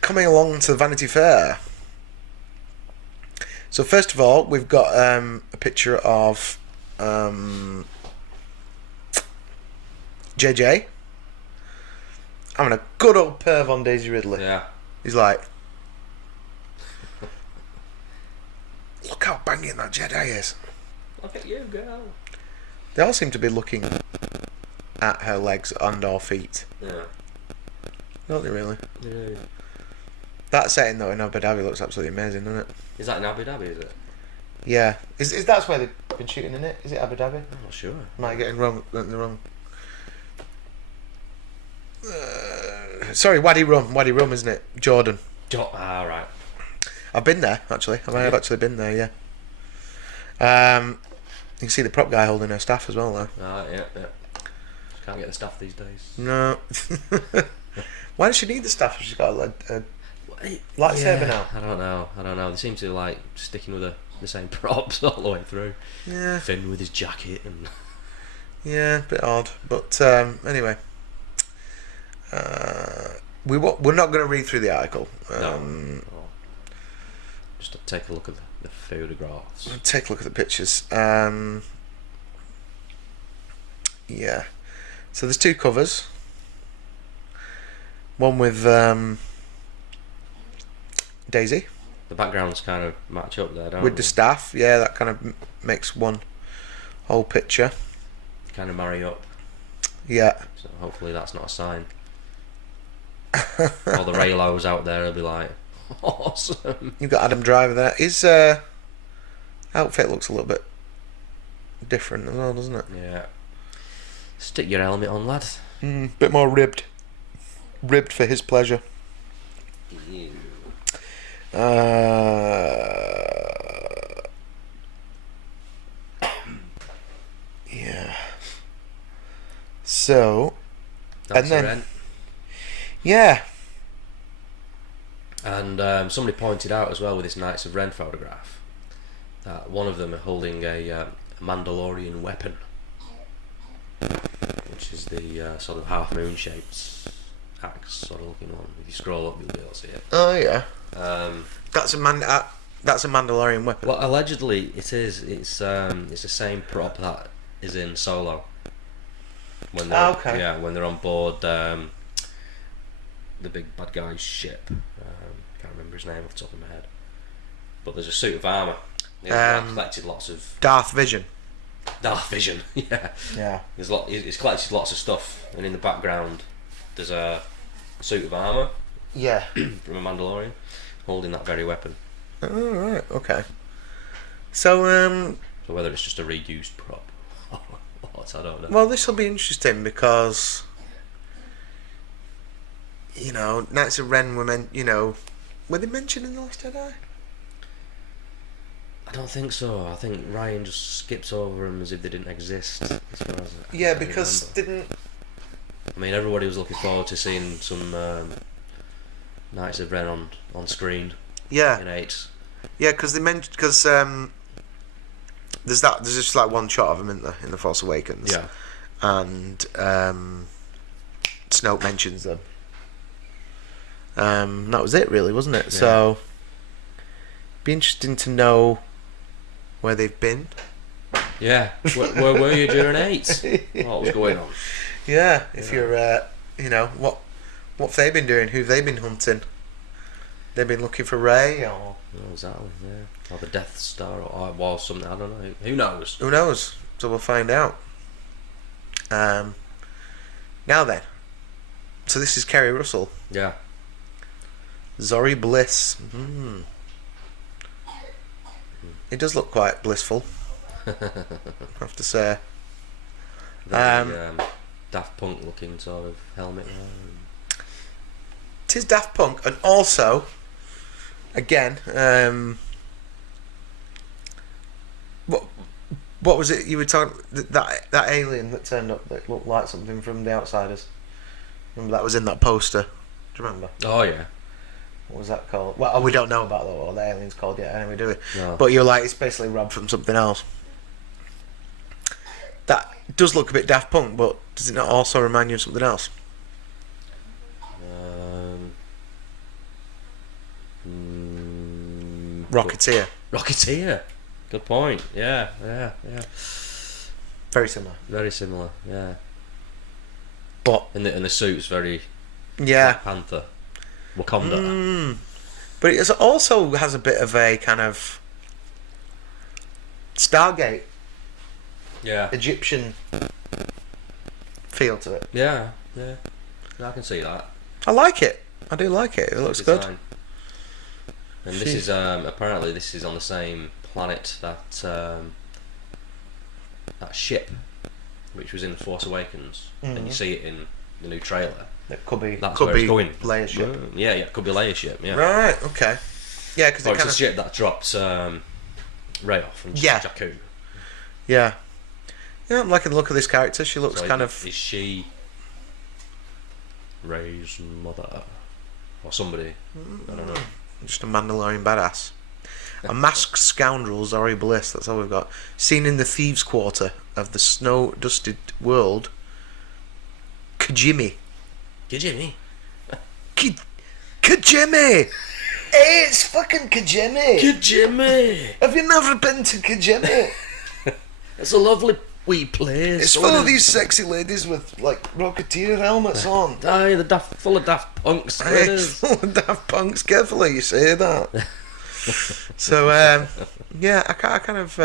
coming along to the Vanity Fair. So first of all, we've got a picture of JJ having a good old perv on Daisy Ridley. Yeah. He's like, look how banging that Jedi is. Look at you, girl. They all seem to be looking at her legs and or feet. Yeah. Don't they really? Yeah. That setting though in Abu Dhabi looks absolutely amazing, doesn't it? Is that in Abu Dhabi, is it? Yeah. Is that's where they've been shooting, in it? Is it Abu Dhabi? I'm not sure. Am I getting the wrong? Sorry, Wadi Rum, isn't it? Jordan. Right. I've been there, actually. I have actually been there, yeah. You can see the prop guy holding her staff as well, though. Yeah. Can't get the staff these days. No. Why does she need the staff if she's got a lightsaber now? I don't know. They seem to like sticking with the same props all the way through. Yeah. Finn with his jacket and. Yeah, a bit odd. But anyway, we're not going to read through the article. No. Just to take a look at the photographs. Take a look at the pictures. Yeah. So there's two covers. One with Daisy. The backgrounds kind of match up there, don't With they? the staff. Yeah, that kind of makes one whole picture. Kind of marry up. Yeah. So hopefully that's not a sign. All the Raylos out there will be like, awesome. You've got Adam Driver there. His outfit looks a little bit different as well, doesn't it? Yeah. Stick your helmet on, lad. Bit more ribbed. Ribbed for his pleasure. Ew. Yeah. So, That's and then Ren. yeah, And somebody pointed out as well with this Knights of Ren photograph that one of them are holding a Mandalorian weapon, which is the sort of half moon shaped axe sort of looking one. If you scroll up, you'll be able to see it. oh yeah, That's that's a Mandalorian weapon. Well, allegedly it is. It's the same prop that is in Solo. When they're, okay. Yeah, when they're on board the big bad guy's ship. Can't remember his name off the top of my head. But there's a suit of armour. He's collected lots of Darth Vision. Darth Vision. Yeah. Yeah. He's collected lots of stuff, and in the background there's a suit of armour Yeah. from a Mandalorian holding that very weapon. Oh right. Okay. So So whether it's just a reused prop or what, I don't know. well, this will be interesting because Knights of Ren were were they mentioned in The Last Jedi? I don't think so. I think Ryan just skips over them as if they didn't exist. As far as Yeah, I because remember. I mean, everybody was looking forward to seeing some Knights of Ren on screen. Yeah. In 8. Yeah, because there's just like one shot of him in the Force Awakens. Yeah. And Snoke mentions them. That was it, really, wasn't it? Yeah. So, be interesting to know where they've been. Yeah. Where were you during 8? What was going on? Yeah, if you're, what have they been doing? Who've they been hunting? They've been looking for Rey, or Oh, exactly. Yeah. Or the Death Star, or something. I don't know. Who knows? who knows? So we'll find out. Now then, so this is Kerry Russell, Yeah. Zori Bliss. It does look quite blissful, I have to say. Very Daft Punk looking sort of helmet. Tis Daft Punk, and also, again, what was it you were talking? That alien that turned up that looked like something from The Outsiders. Remember that was in that poster? Do you remember? Oh yeah. What was that called? Well, we don't know about what the alien's called yet. Anyway, do we? No. But you're like, it's basically Rob from something else. That does look a bit Daft Punk, but does it not also remind you of something else? Rocketeer. Rocketeer. Good point. Yeah. Very similar. Very similar. Yeah. But And the suit's very yeah. Black Panther. Wakanda. But it also has a bit of a kind of Stargate Yeah. Egyptian feel to it. Yeah. I can see that. I like it. I do like it. It looks good. Design. And this is apparently this is on the same planet that that ship, which was in the Force Awakens, and you see it in the new trailer. It could be. That's could where be it's going. Leia ship. Yeah, it could be Leia ship. Yeah. Right. Okay. Yeah, because Or it it's kind a of. ship that drops Rey off from Yeah. Jakku. Yeah. Yeah, I'm liking the look of this character. She looks So kind of... Is she Rey's mother? Or somebody? I don't know. just a Mandalorian badass. A masked scoundrel, Zori Bliss, that's all we've got. Seen in the Thieves' Quarter of the snow-dusted world, Kajimi. Kajimi? Kajimi! Hey, it's fucking Kajimi! Kajimi! Have you never been to Kajimi? It's a lovely wee place. It's full of these sexy ladies with, like, Rocketeer helmets on. Aye, the full of Daft Punks. Hey, full of Daft Punks. Carefully you say that. So, yeah, I kind of...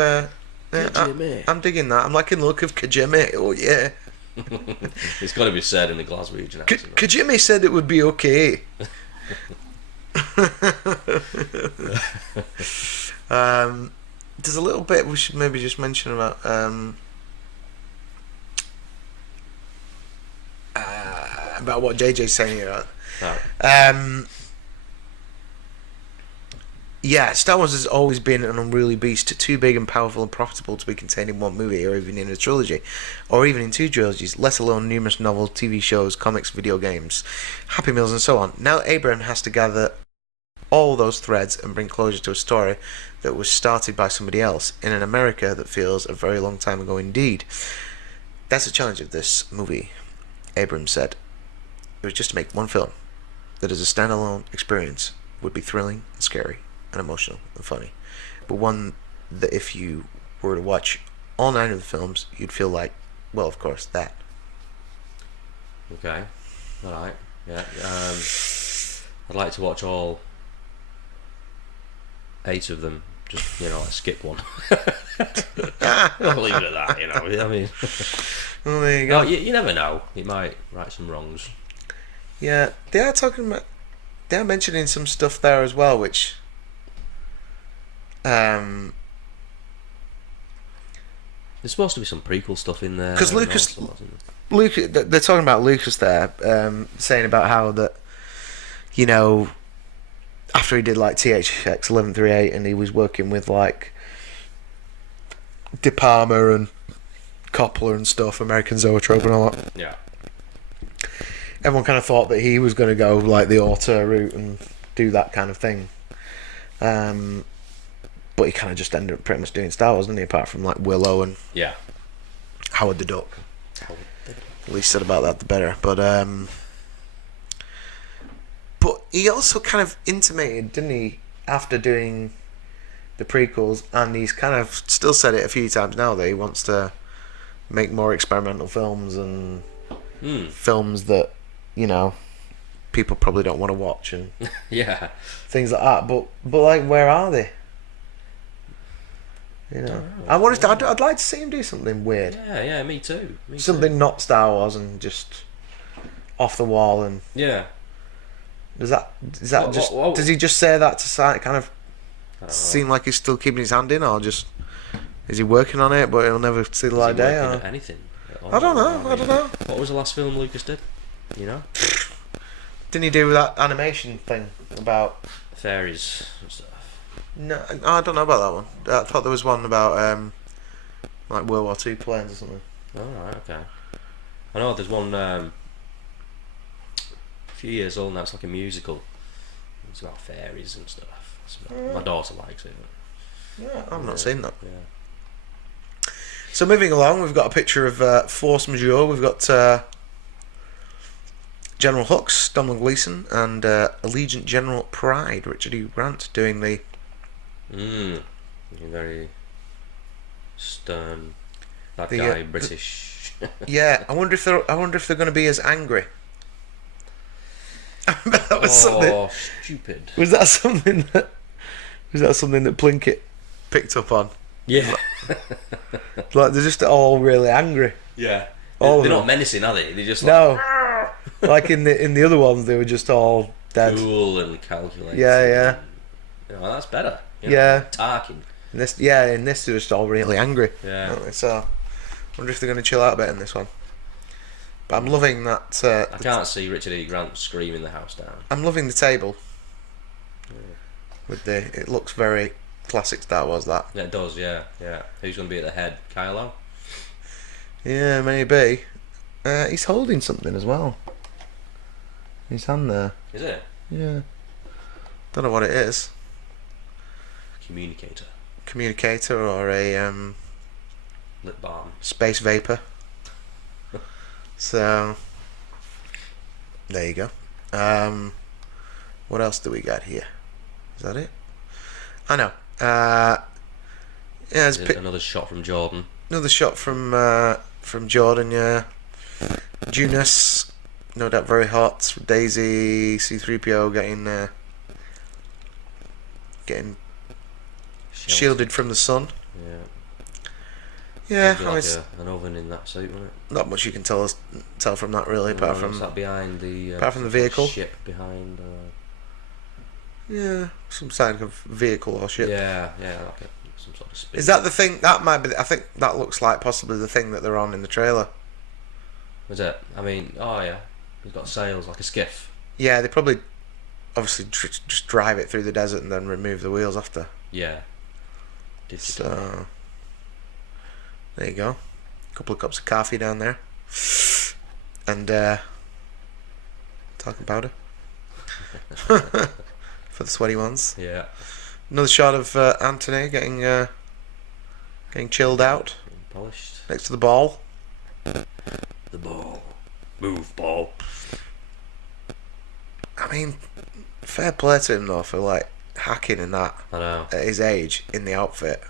I'm digging that. I'm liking the look of Kajimi. Oh, yeah. It's got to be said in the Glaswegian accent. Kajimi said it would be okay. There's a little bit we should maybe just mention about what JJ's saying here. Right. Yeah, Star Wars has always been an unruly beast, too big and powerful and profitable to be contained in one movie or even in a trilogy, or even in two trilogies, let alone numerous novels, TV shows, comics, video games, Happy Meals and so on. Now Abraham has to gather all those threads and bring closure to a story that was started by somebody else in an America that feels a very long time ago indeed. That's the challenge of this movie, Abrams said. It was just to make one film that as a standalone experience would be thrilling and scary and emotional and funny, but one that if you were to watch all 9 of the films, you'd feel like, well, of course, that. Okay. Alright. Yeah. I'd like to watch all 8 of them. Just, like skip one. I'll leave it at that, I mean... Well, there you go. You never know. It might right some wrongs. Yeah, they are mentioning some stuff there as well, which... There's supposed to be some prequel stuff in there. Because they're talking about Lucas there, saying about how that, after he did like THX 1138 and he was working with like De Palma and Coppola and stuff, American Zoetrope and all that. Yeah. Everyone kind of thought that he was going to go like the auteur route and do that kind of thing. But he kind of just ended up pretty much doing Star Wars, didn't he? Apart from like Willow and Howard the Duck. The least said about that, the better. But he also kind of intimated, didn't he, after doing the prequels, and he's kind of still said it a few times now that he wants to make more experimental films and films that people probably don't want to watch and things like that. But like, where are they? I'd like to see him do something weird. Yeah, me too. Something not Star Wars and just off the wall and Does he just say that to kind of seem like he's still keeping his hand in, or just is he working on it but he'll never see the light of day? Or Anything? I don't know. What was the last film Lucas did? Didn't he do that animation thing about fairies and stuff? No, I don't know about that one. I thought there was one about like World War II planes or something. Oh, right, okay. I know there's one a few years old now. It's like a musical. It's about fairies and stuff. My daughter likes it. Yeah, I've not seen that. Yeah. So moving along, we've got a picture of Force Majeure. We've got General Hux, Donald Gleason, and Allegiant General Pride, Richard E. Grant, doing the very stern, bad guy, British. Yeah, I wonder if they're going to be as angry. That was stupid. Was that something that Plinkett picked up on? Yeah. Like they're just all really angry. Yeah. They're not menacing, are they? They're just no. Like in the other ones, they were just all dead. Cool and calculated. Yeah. That's better. Tarkin. In this they're just all really angry. Yeah. So, I wonder if they're going to chill out a bit in this one. But I'm loving that. I can't see Richard E. Grant screaming the house down. I'm loving the table. With it looks very classic Star Wars. That. Yeah, it does. Yeah. Who's going to be at the head? Kylo. Yeah, maybe. He's holding something as well. His hand there. Is it? Yeah. Don't know what it is. Communicator. Communicator or a Lip balm. space vapor. So there you go. What else do we got here? Is that it? I know. Yeah, there's Another shot from Jordan. another shot from Jordan. Yeah, Junus, no doubt very hot. Daisy, C-3PO getting shielded from the sun. Yeah. Yeah, Be I mean, like an oven in that suit, wouldn't it? not much you can tell from that really, apart from that behind the the vehicle. ship behind. Yeah, some kind of vehicle or ship. Yeah, like some sort of speed. Is that the thing? That might be. I think that looks like possibly the thing that they're on in the trailer. Was it? I mean, oh yeah, he's got sails like a skiff. Yeah, they probably, obviously, just drive it through the desert and then remove the wheels after. Yeah. Digital. So there you go. A couple of cups of coffee down there, and talcum powder for the sweaty ones. Yeah. Another shot of Anthony getting chilled out Polished. next to the ball. The ball. Move, ball. I mean, fair play to him though for like hacking and that I know. at his age in the outfit.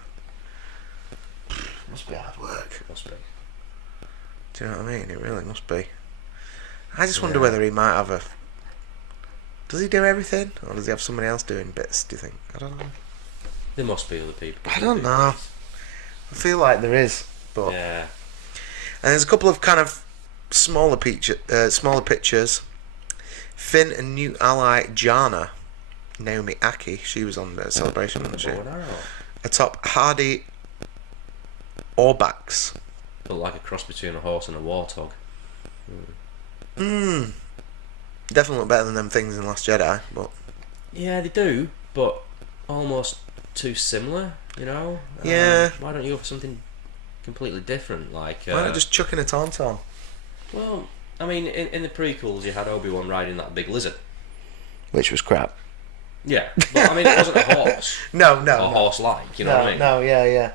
Must be hard work. Must be. Do you know what I mean? It really must be. I just wonder Yeah. whether he might have a. Does he do everything, or does he have somebody else doing bits? Do you think? I don't know. There must be other people. I don't know. I feel like there is, but Yeah. and there's a couple of kind of smaller pictures. Finn and new ally Jana, Naomi Aki. She was on the celebration, wasn't she? Bow and arrow. Atop Hardy Orbax. Look like a cross between a horse and a warthog. Definitely look better than them things in Last Jedi, but Yeah, they do, but almost too similar, you know? Yeah. Why don't you go for something completely different? Like, why not just chucking a tauntaun? well, I mean, in the prequels, you had Obi-Wan riding that big lizard. Which was crap. Yeah, but I mean, it wasn't a horse. No. Or horse-like, you know what I mean? No, yeah.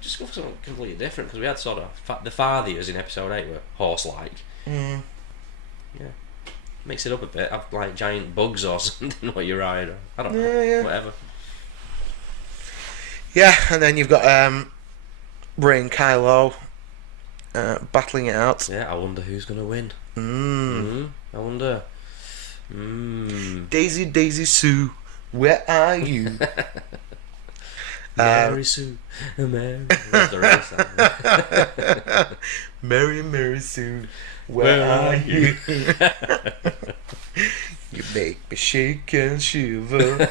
Just go for something completely different, because we had sort of the Farthiers in Episode 8 were horse-like. Mm. Yeah. Mix it up a bit, have like giant bugs or something what you ride. I don't know. Yeah. Whatever. Yeah, and then you've got Rey and Kylo battling it out. Yeah, I wonder who's going to win. I wonder. Daisy Sue, where are you? Mary Sue, Mary. That's the race, Mary Sue, where are you? You make me shake and shiver.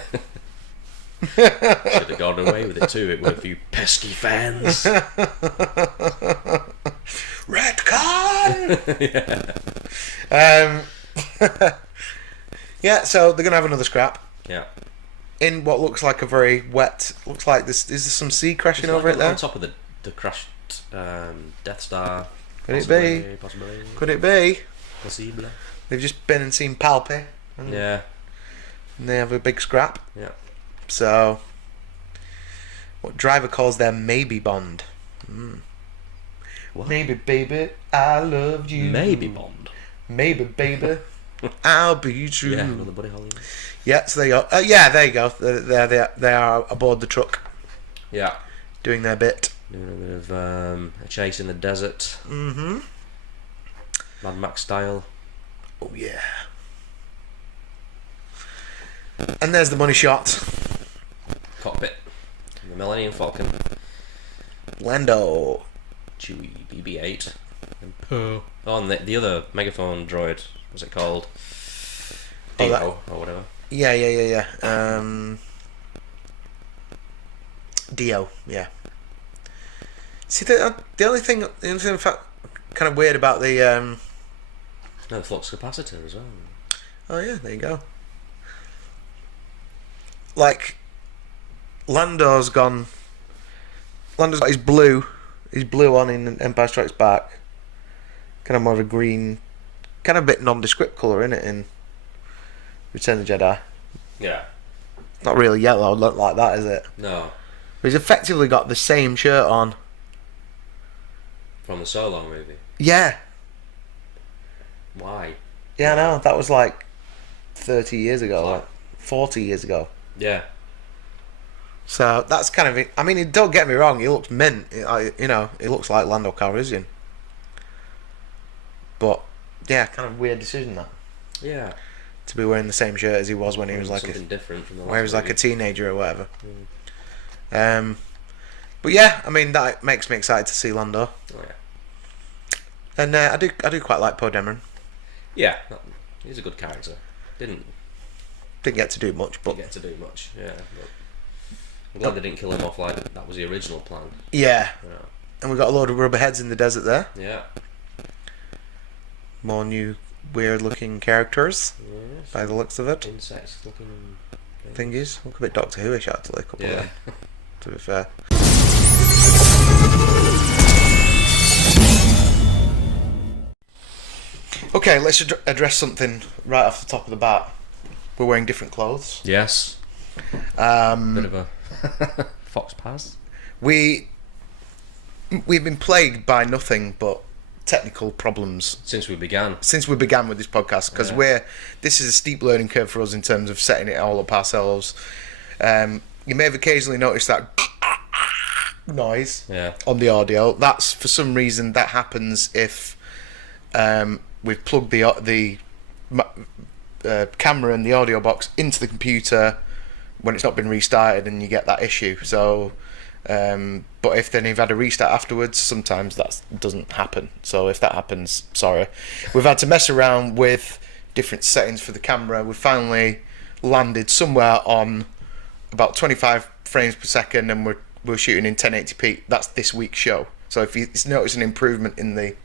Should have gone away with it too. It were a few pesky fans. Red card. Yeah, so they're gonna have another scrap Yeah. in what looks like a very wet. Looks like this. Is there some sea crashing It's over like it there? on top of the crashed Death Star. Could it be? Possibly. Could it be? Possibly. They've just been and seen Palpy, Yeah. and they have a big scrap. Yeah. So, what Driver calls their maybe bond. What? Maybe, baby, I loved you. Maybe Bond. Maybe, baby, I'll be true. Yeah, another Buddy Holly. Yeah, so there you go. Yeah, there you go. They are aboard the truck, Yeah. doing their bit. Doing a bit of a chase in the desert. Mm-hmm. Mad Max style. Oh yeah. And there's the money shot. Cockpit. The Millennium Falcon. Lando. Chewie BB-8. And Poe. Oh, and the other megaphone droid. What's it called? Oh, that- Dio or whatever. Yeah. Dio. Yeah. See, the only thing in fact, kind of weird about the No, the flux capacitor as well. Oh yeah, there you go. Like, Lando's got his blue He's blue on in Empire Strikes Back. Kind of more of a green, kind of a bit nondescript colour in it in Return of the Jedi. Yeah. Not really yellow, look like that, is it? No. But he's effectively got the same shirt on. From the Solo movie. Yeah. Why? Yeah, I know. That was like 30 years ago, like 40 years ago. Yeah. So that's kind of it. I mean, don't get me wrong, he looks mint. You know, he looks like Lando Calrissian. But yeah, kind of weird decision that. Yeah. To be wearing the same shirt as he was when he was like something different from the last when he was like a movie. teenager or whatever. But yeah, I mean that makes me excited to see Lando. Oh yeah. And I do quite like Poe Dameron. Yeah, he's a good character. Didn't get to do much, but get to do much. Yeah. But I'm glad they didn't kill him off like that was the original plan. yeah. Yeah. And we got a load of rubber heads in the desert there. Yeah. More new weird looking characters Yes. by the looks of it. Insects looking. Thingies look a bit Doctor Who-ish actually. A couple of Yeah. them, to be fair. Okay, let's address something right off the top of the bat. We're wearing different clothes. Yes. Bit of a fox pass. We've been plagued by nothing but technical problems Since we began. since we began with this podcast, because Yeah. this is a steep learning curve for us in terms of setting it all up ourselves. You may have occasionally noticed that noise Yeah. on the audio. That's for some reason that happens if we've plugged the camera and the audio box into the computer when it's not been restarted, and you get that issue. So but if then you've had a restart afterwards, sometimes that doesn't happen. So if that happens, sorry. We've had to mess around with different settings for the camera. We finally landed somewhere on about 25 frames per second, and we're shooting in 1080p. That's this week's show. So if you notice an improvement in the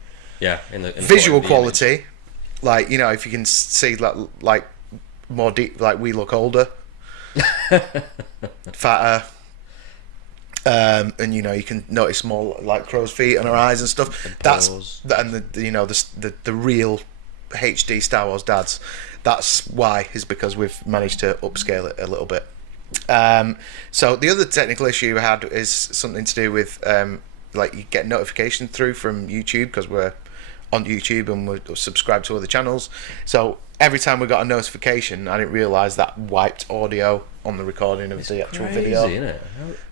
In the visual quality of the quality, like, you know, if you can see like more deep, like we look older, fatter, and you know, you can notice more like crow's feet on our eyes and stuff. And That's pores. and the real HD Star Wars dads. That's why, is because we've managed to upscale it a little bit. So the other technical issue we had is something to do with like you get notification through from YouTube, because we're on YouTube and we're subscribed to other channels. So every time we got a notification, I didn't realise that wiped audio on the recording of the actual video, isn't it?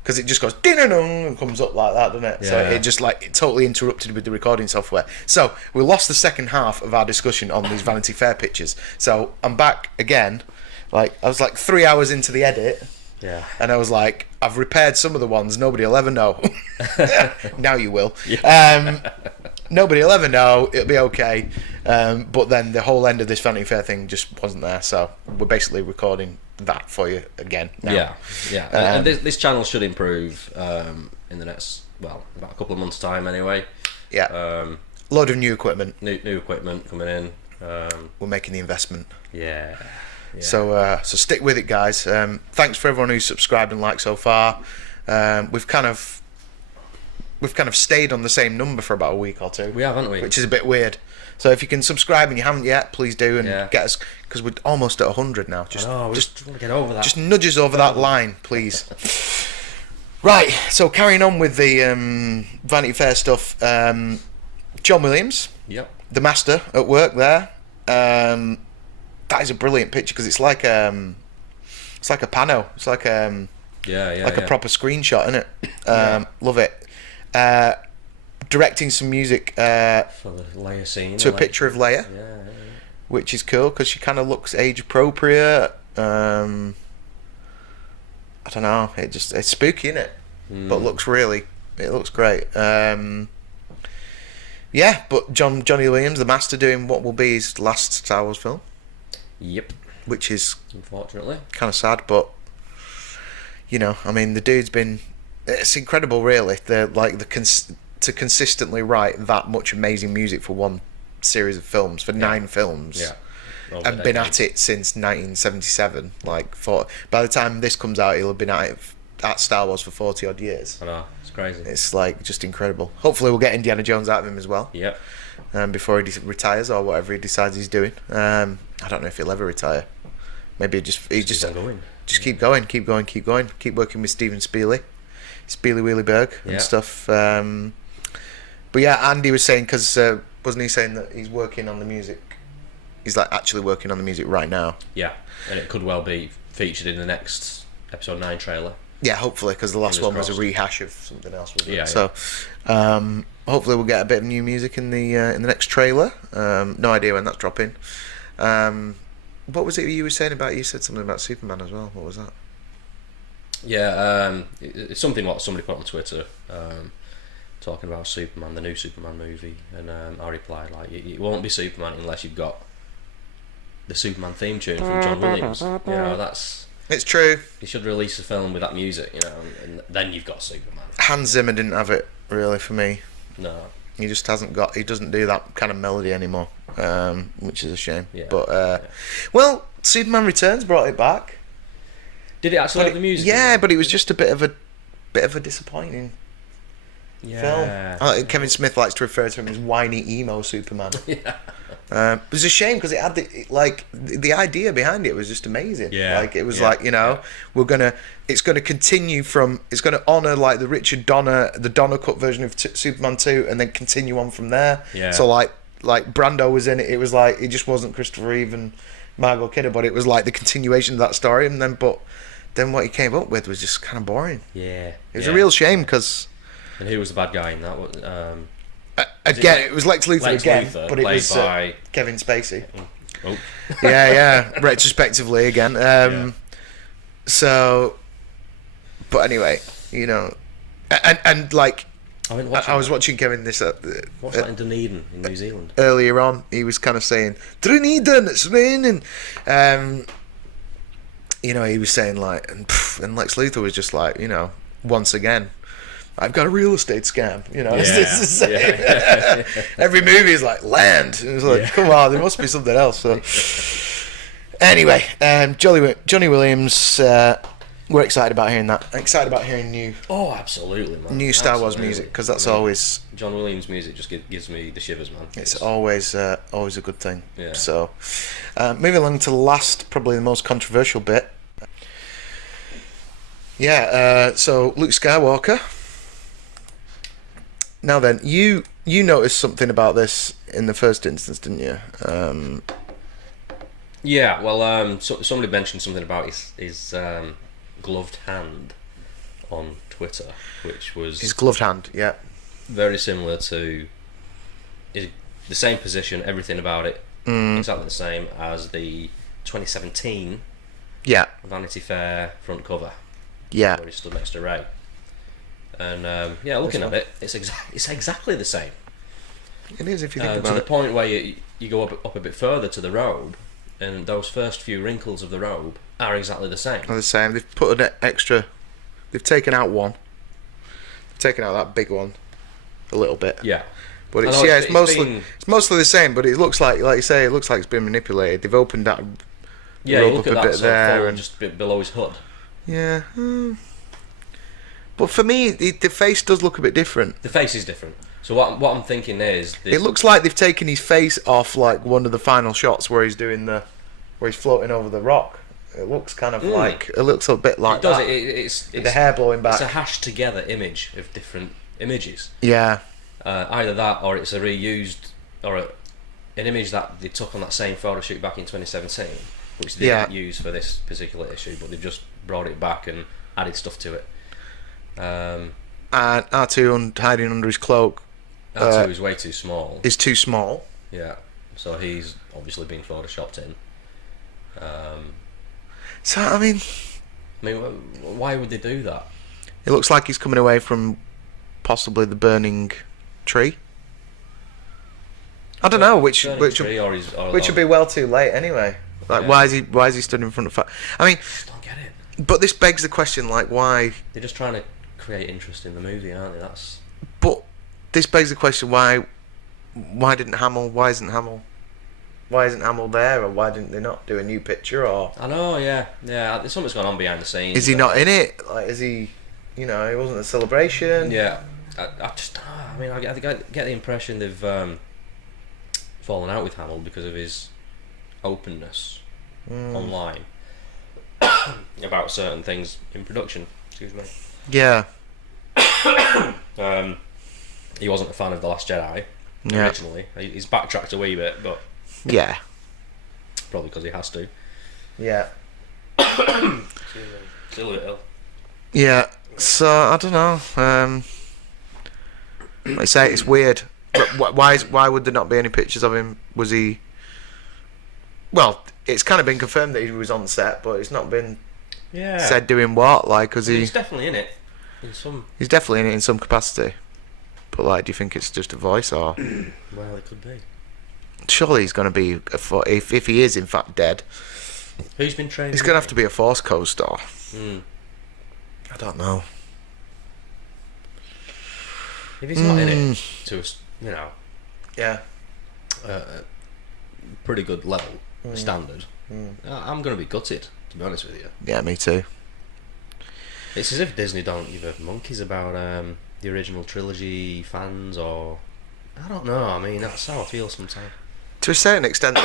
because it just goes ding-a-dong and comes up like that, doesn't it? So Yeah. it just it totally interrupted with the recording software. So we lost the second half of our discussion on these Vanity Fair pictures. So I'm back again. Like, I was like 3 hours into the edit, Yeah. and I was like, I've repaired some of the ones nobody will ever know. Now you will. Nobody will ever know. It'll be okay. But then the whole end of this Vanity Fair thing just wasn't there. So we're basically recording that for you again now. Yeah. And this channel should improve in the next, about a couple of months' time anyway. Yeah. Load of new equipment. New equipment coming in. We're making the investment. Yeah. So stick with it, guys. Thanks for everyone who's subscribed and liked so far. We've kind of stayed on the same number for about a week or two. We have, haven't we? Which is a bit weird. So if you can subscribe and you haven't yet, please do, and get us, because we're almost at 100 now. We just want to get over that. Just nudge us over that line, please. Right, so carrying on with the Vanity Fair stuff. John Williams, Yep. the master at work there. That is a brilliant picture, because it's like a pano. It's like a proper screenshot, isn't it? Love it. Directing some music For the Leia scene. to a picture of Leia, which is cool, because she kind of looks age appropriate. I don't know. It's spooky, isn't it? But it looks great. Yeah, but Johnny Williams, the master, doing what will be his last Star Wars film, Yep. which is Unfortunately. kind of sad, but you know, I mean, the dude's been. It's incredible, really. To consistently write that much amazing music for one series of films, for 9 films. Yeah. I've been at it since 1977. By the time this comes out, he'll have been at it at Star Wars for 40 odd years. I know, it's crazy. It's like just incredible. Hopefully, we'll get Indiana Jones out of him as well. Yep. Before he retires or whatever he decides he's doing. I don't know if he'll ever retire. Maybe he just going. Just keep going. Keep working with Steven Spielberg and stuff. But yeah, Andy was saying, because wasn't he saying that he's working on the music? He's like actually working on the music right now. Yeah, and it could well be featured in the next episode 9 trailer. Yeah, hopefully, because the last Fingers one was a crossed. rehash of something else, wasn't it? Yeah, So, hopefully we'll get a bit of new music in the next trailer. No idea when that's dropping. What was it you were saying about? You said something about Superman as well. What was that? Yeah, it's something what somebody put on Twitter, talking about Superman, the new Superman movie, and I replied like, it won't be Superman unless you've got the Superman theme tune from John Williams. You know, that's. It's true. You should release a film with that music, you know, and then you've got Superman. Hans Zimmer didn't have it really for me. No. He just hasn't got. He doesn't do that kind of melody anymore, which is a shame. Yeah. But well, Superman Returns brought it back. Did it actually have the music? Yeah, but it was just a bit of a disappointing film. Kevin Smith likes to refer to him as whiny emo Superman. Yeah. It was a shame because it had the idea behind it was just amazing. Yeah. Like it was like, you know, it's gonna continue from, it's gonna honour like the Richard Donner, the Donner cut version of Superman 2, and then continue on from there. Yeah. So like Brando was in it. It was like, it just wasn't Christopher Reeve and Margot Kidder, but it was like the continuation of that story. And then what he came up with was just kind of boring. Yeah. It was a real shame because. And who was the bad guy in that? Again, it was Lex Luthor again, Luthor, but it was by Kevin Spacey. Oh. yeah, retrospectively again. So, but anyway, you know, and like, I was watching Kevin this. What's that in Dunedin in New Zealand? Earlier on, he was kind of saying, "Dunedin, it's raining." You know, he was saying like, and Lex Luthor was just like, you know, once again, I've got a real estate scam, you know. It's the same. Yeah. Every movie is like land. And it's like, come on, there must be something else. So, anyway, Johnny Williams, we're excited about hearing that. Excited about hearing new. Oh, absolutely, man. New Star Wars music, because that's always. John Williams music just gives me the shivers, man. It's always a good thing. Yeah. So, moving along to the last, probably the most controversial bit. Yeah. So Luke Skywalker. Now then, you noticed something about this in the first instance, didn't you? Yeah, well, somebody mentioned something about his gloved hand on Twitter, which was His gloved hand, yeah. very similar to the same position, everything about it, exactly the same as the 2017 Vanity Fair front cover, yeah. where he stood next to Rey. And looking at it, it's exactly the same. It is if you think about to the it. point where you go up a bit further to the robe, and those first few wrinkles of the robe are exactly the same. They're the same. They've put an extra. They've taken out one. They've taken out that big one, a little bit. Yeah. But it's mostly the same. But it looks like you say, it looks like it's been manipulated. They've opened that. Yeah, you look at a that bit sort there of and just a bit below his hood. Yeah. But for me, the face does look a bit different. The face is different. So what I'm thinking is, it looks like they've taken his face off, like one of the final shots where he's floating over the rock. It looks kind of like, it looks a bit like it does. that. It's the hair blowing back. It's a hashed together image of different images. Yeah. Either that, or it's a reused, or an image that they took on that same photo shoot back in 2017, which they didn't use for this particular issue, but they've just brought it back and added stuff to it. And R2 hiding under his cloak. R2 is way too small. Is too small. Yeah, so he's obviously been photoshopped in. So I mean, why would they do that? It looks like he's coming away from possibly the burning tree. I don't know which would be well too late anyway. Like why is he stood in front of? I mean, I don't get it. But this begs the question, like why? They're just trying to create interest in the movie, aren't they? But this begs the question, why isn't Hamill? why isn't Hamill there, or why didn't they not do a new picture, or I know, yeah. Something's going on behind the scenes. is he not in it? Like, is he? You know, it wasn't a celebration. Yeah, I just, I mean, I get the impression they've fallen out with Hamill because of his openness online about certain things in production. Excuse me. Yeah. He wasn't a fan of The Last Jedi originally. He's backtracked a wee bit, but Yeah. probably because he has to. Yeah. Still a bit ill. Yeah. So I don't know. Like I say, it's weird. But why would there not be any pictures of him? Was he? Well, it's kind of been confirmed that he was on set, but it's not been said doing what. Like, cause he's definitely in it. He's definitely in it in some capacity. But like, do you think it's just a voice, or? Well, it could be. Surely he's going to be if he is in fact dead. Who's been trained? He's going to have to be a Force co-star. I don't know. If he's not in it to yeah, pretty good level standard, I'm going to be gutted. To be honest with you. Yeah, me too. It's as if Disney don't give a monkeys about the original trilogy fans, or I don't know. I mean, that's how I feel sometimes. To a certain extent,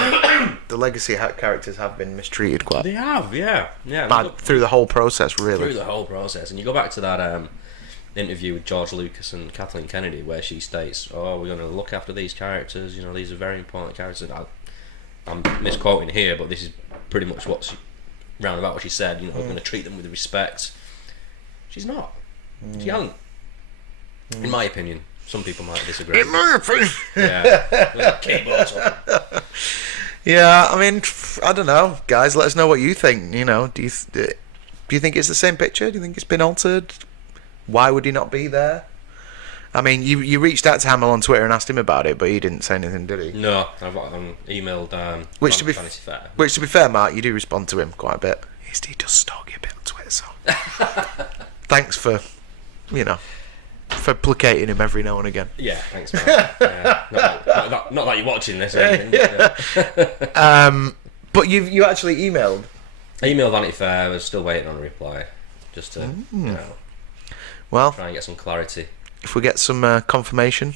the legacy characters have been mistreated quite. They have, yeah. Through the whole process, really. Through the whole process, and you go back to that interview with George Lucas and Kathleen Kennedy, where she states, "Oh, we're going to look after these characters. You know, these are very important characters." I'm misquoting here, but this is pretty much roundabout what she said. You know, we're going to treat them with respect. She's not. She hasn't. In my opinion. Some people might disagree. In my opinion. Yeah. Yeah, I mean, I don't know, guys. Let us know what you think. You know, do you think it's the same picture? Do you think it's been altered? Why would he not be there? I mean, you reached out to Hamill on Twitter and asked him about it, but he didn't say anything, did he? No, I've emailed Vanity Fair. Which, to be fair, Mark, you do respond to him quite a bit. He does stalk you a bit on Twitter, so thanks for, for placating him every now and again. Yeah, thanks, man. Not that you're watching this or anything. But you actually emailed? I emailed Vanity Fair. I was still waiting on a reply, just to well, try and get some clarity. If we get some confirmation,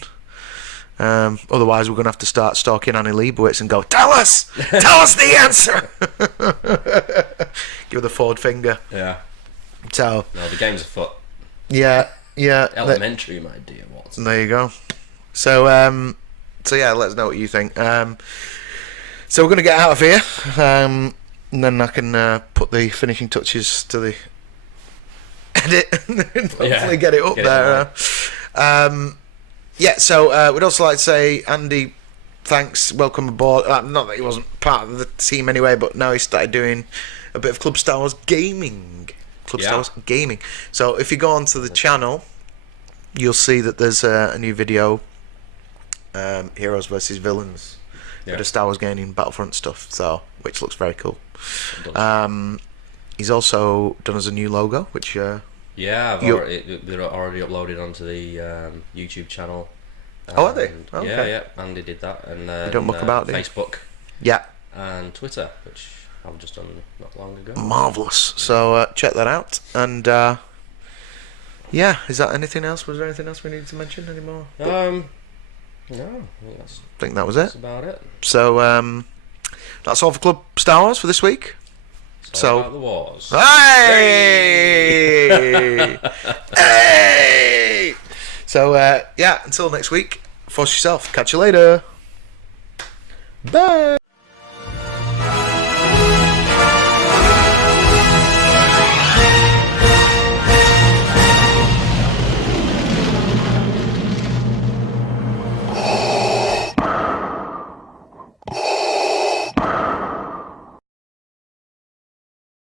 otherwise we're going to have to start stalking Annie Leibovitz and go, tell us the answer. Give her the forward finger. Yeah. So. No, the game's afoot. Yeah. Elementary, my dear Watson. There you go. So yeah, let us know what you think. So we're going to get out of here, and then I can put the finishing touches to the edit and hopefully get it up there. So we'd also like to say, Andy, thanks, welcome aboard. Not that he wasn't part of the team anyway, but now he started doing a bit of Club Star Wars gaming. Star Wars gaming. So if you go onto the channel, you'll see that there's a new video, Heroes versus Villains, bit of Star Wars gaming Battlefront stuff, so which looks very cool. He's also done us a new logo, which they're already uploaded onto the YouTube channel. Oh, are they? Okay. Yeah. Andy did that, and don't muck about, Facebook, and Twitter, which I've just done not long ago. Marvellous. So check that out. And is that anything else? Was there anything else we needed to mention anymore? No. I think that was it. That's about it. So that's all for Club Star Wars for this week. It's all about the wars. Hey! Hey! So until next week, force yourself. Catch you later. Bye.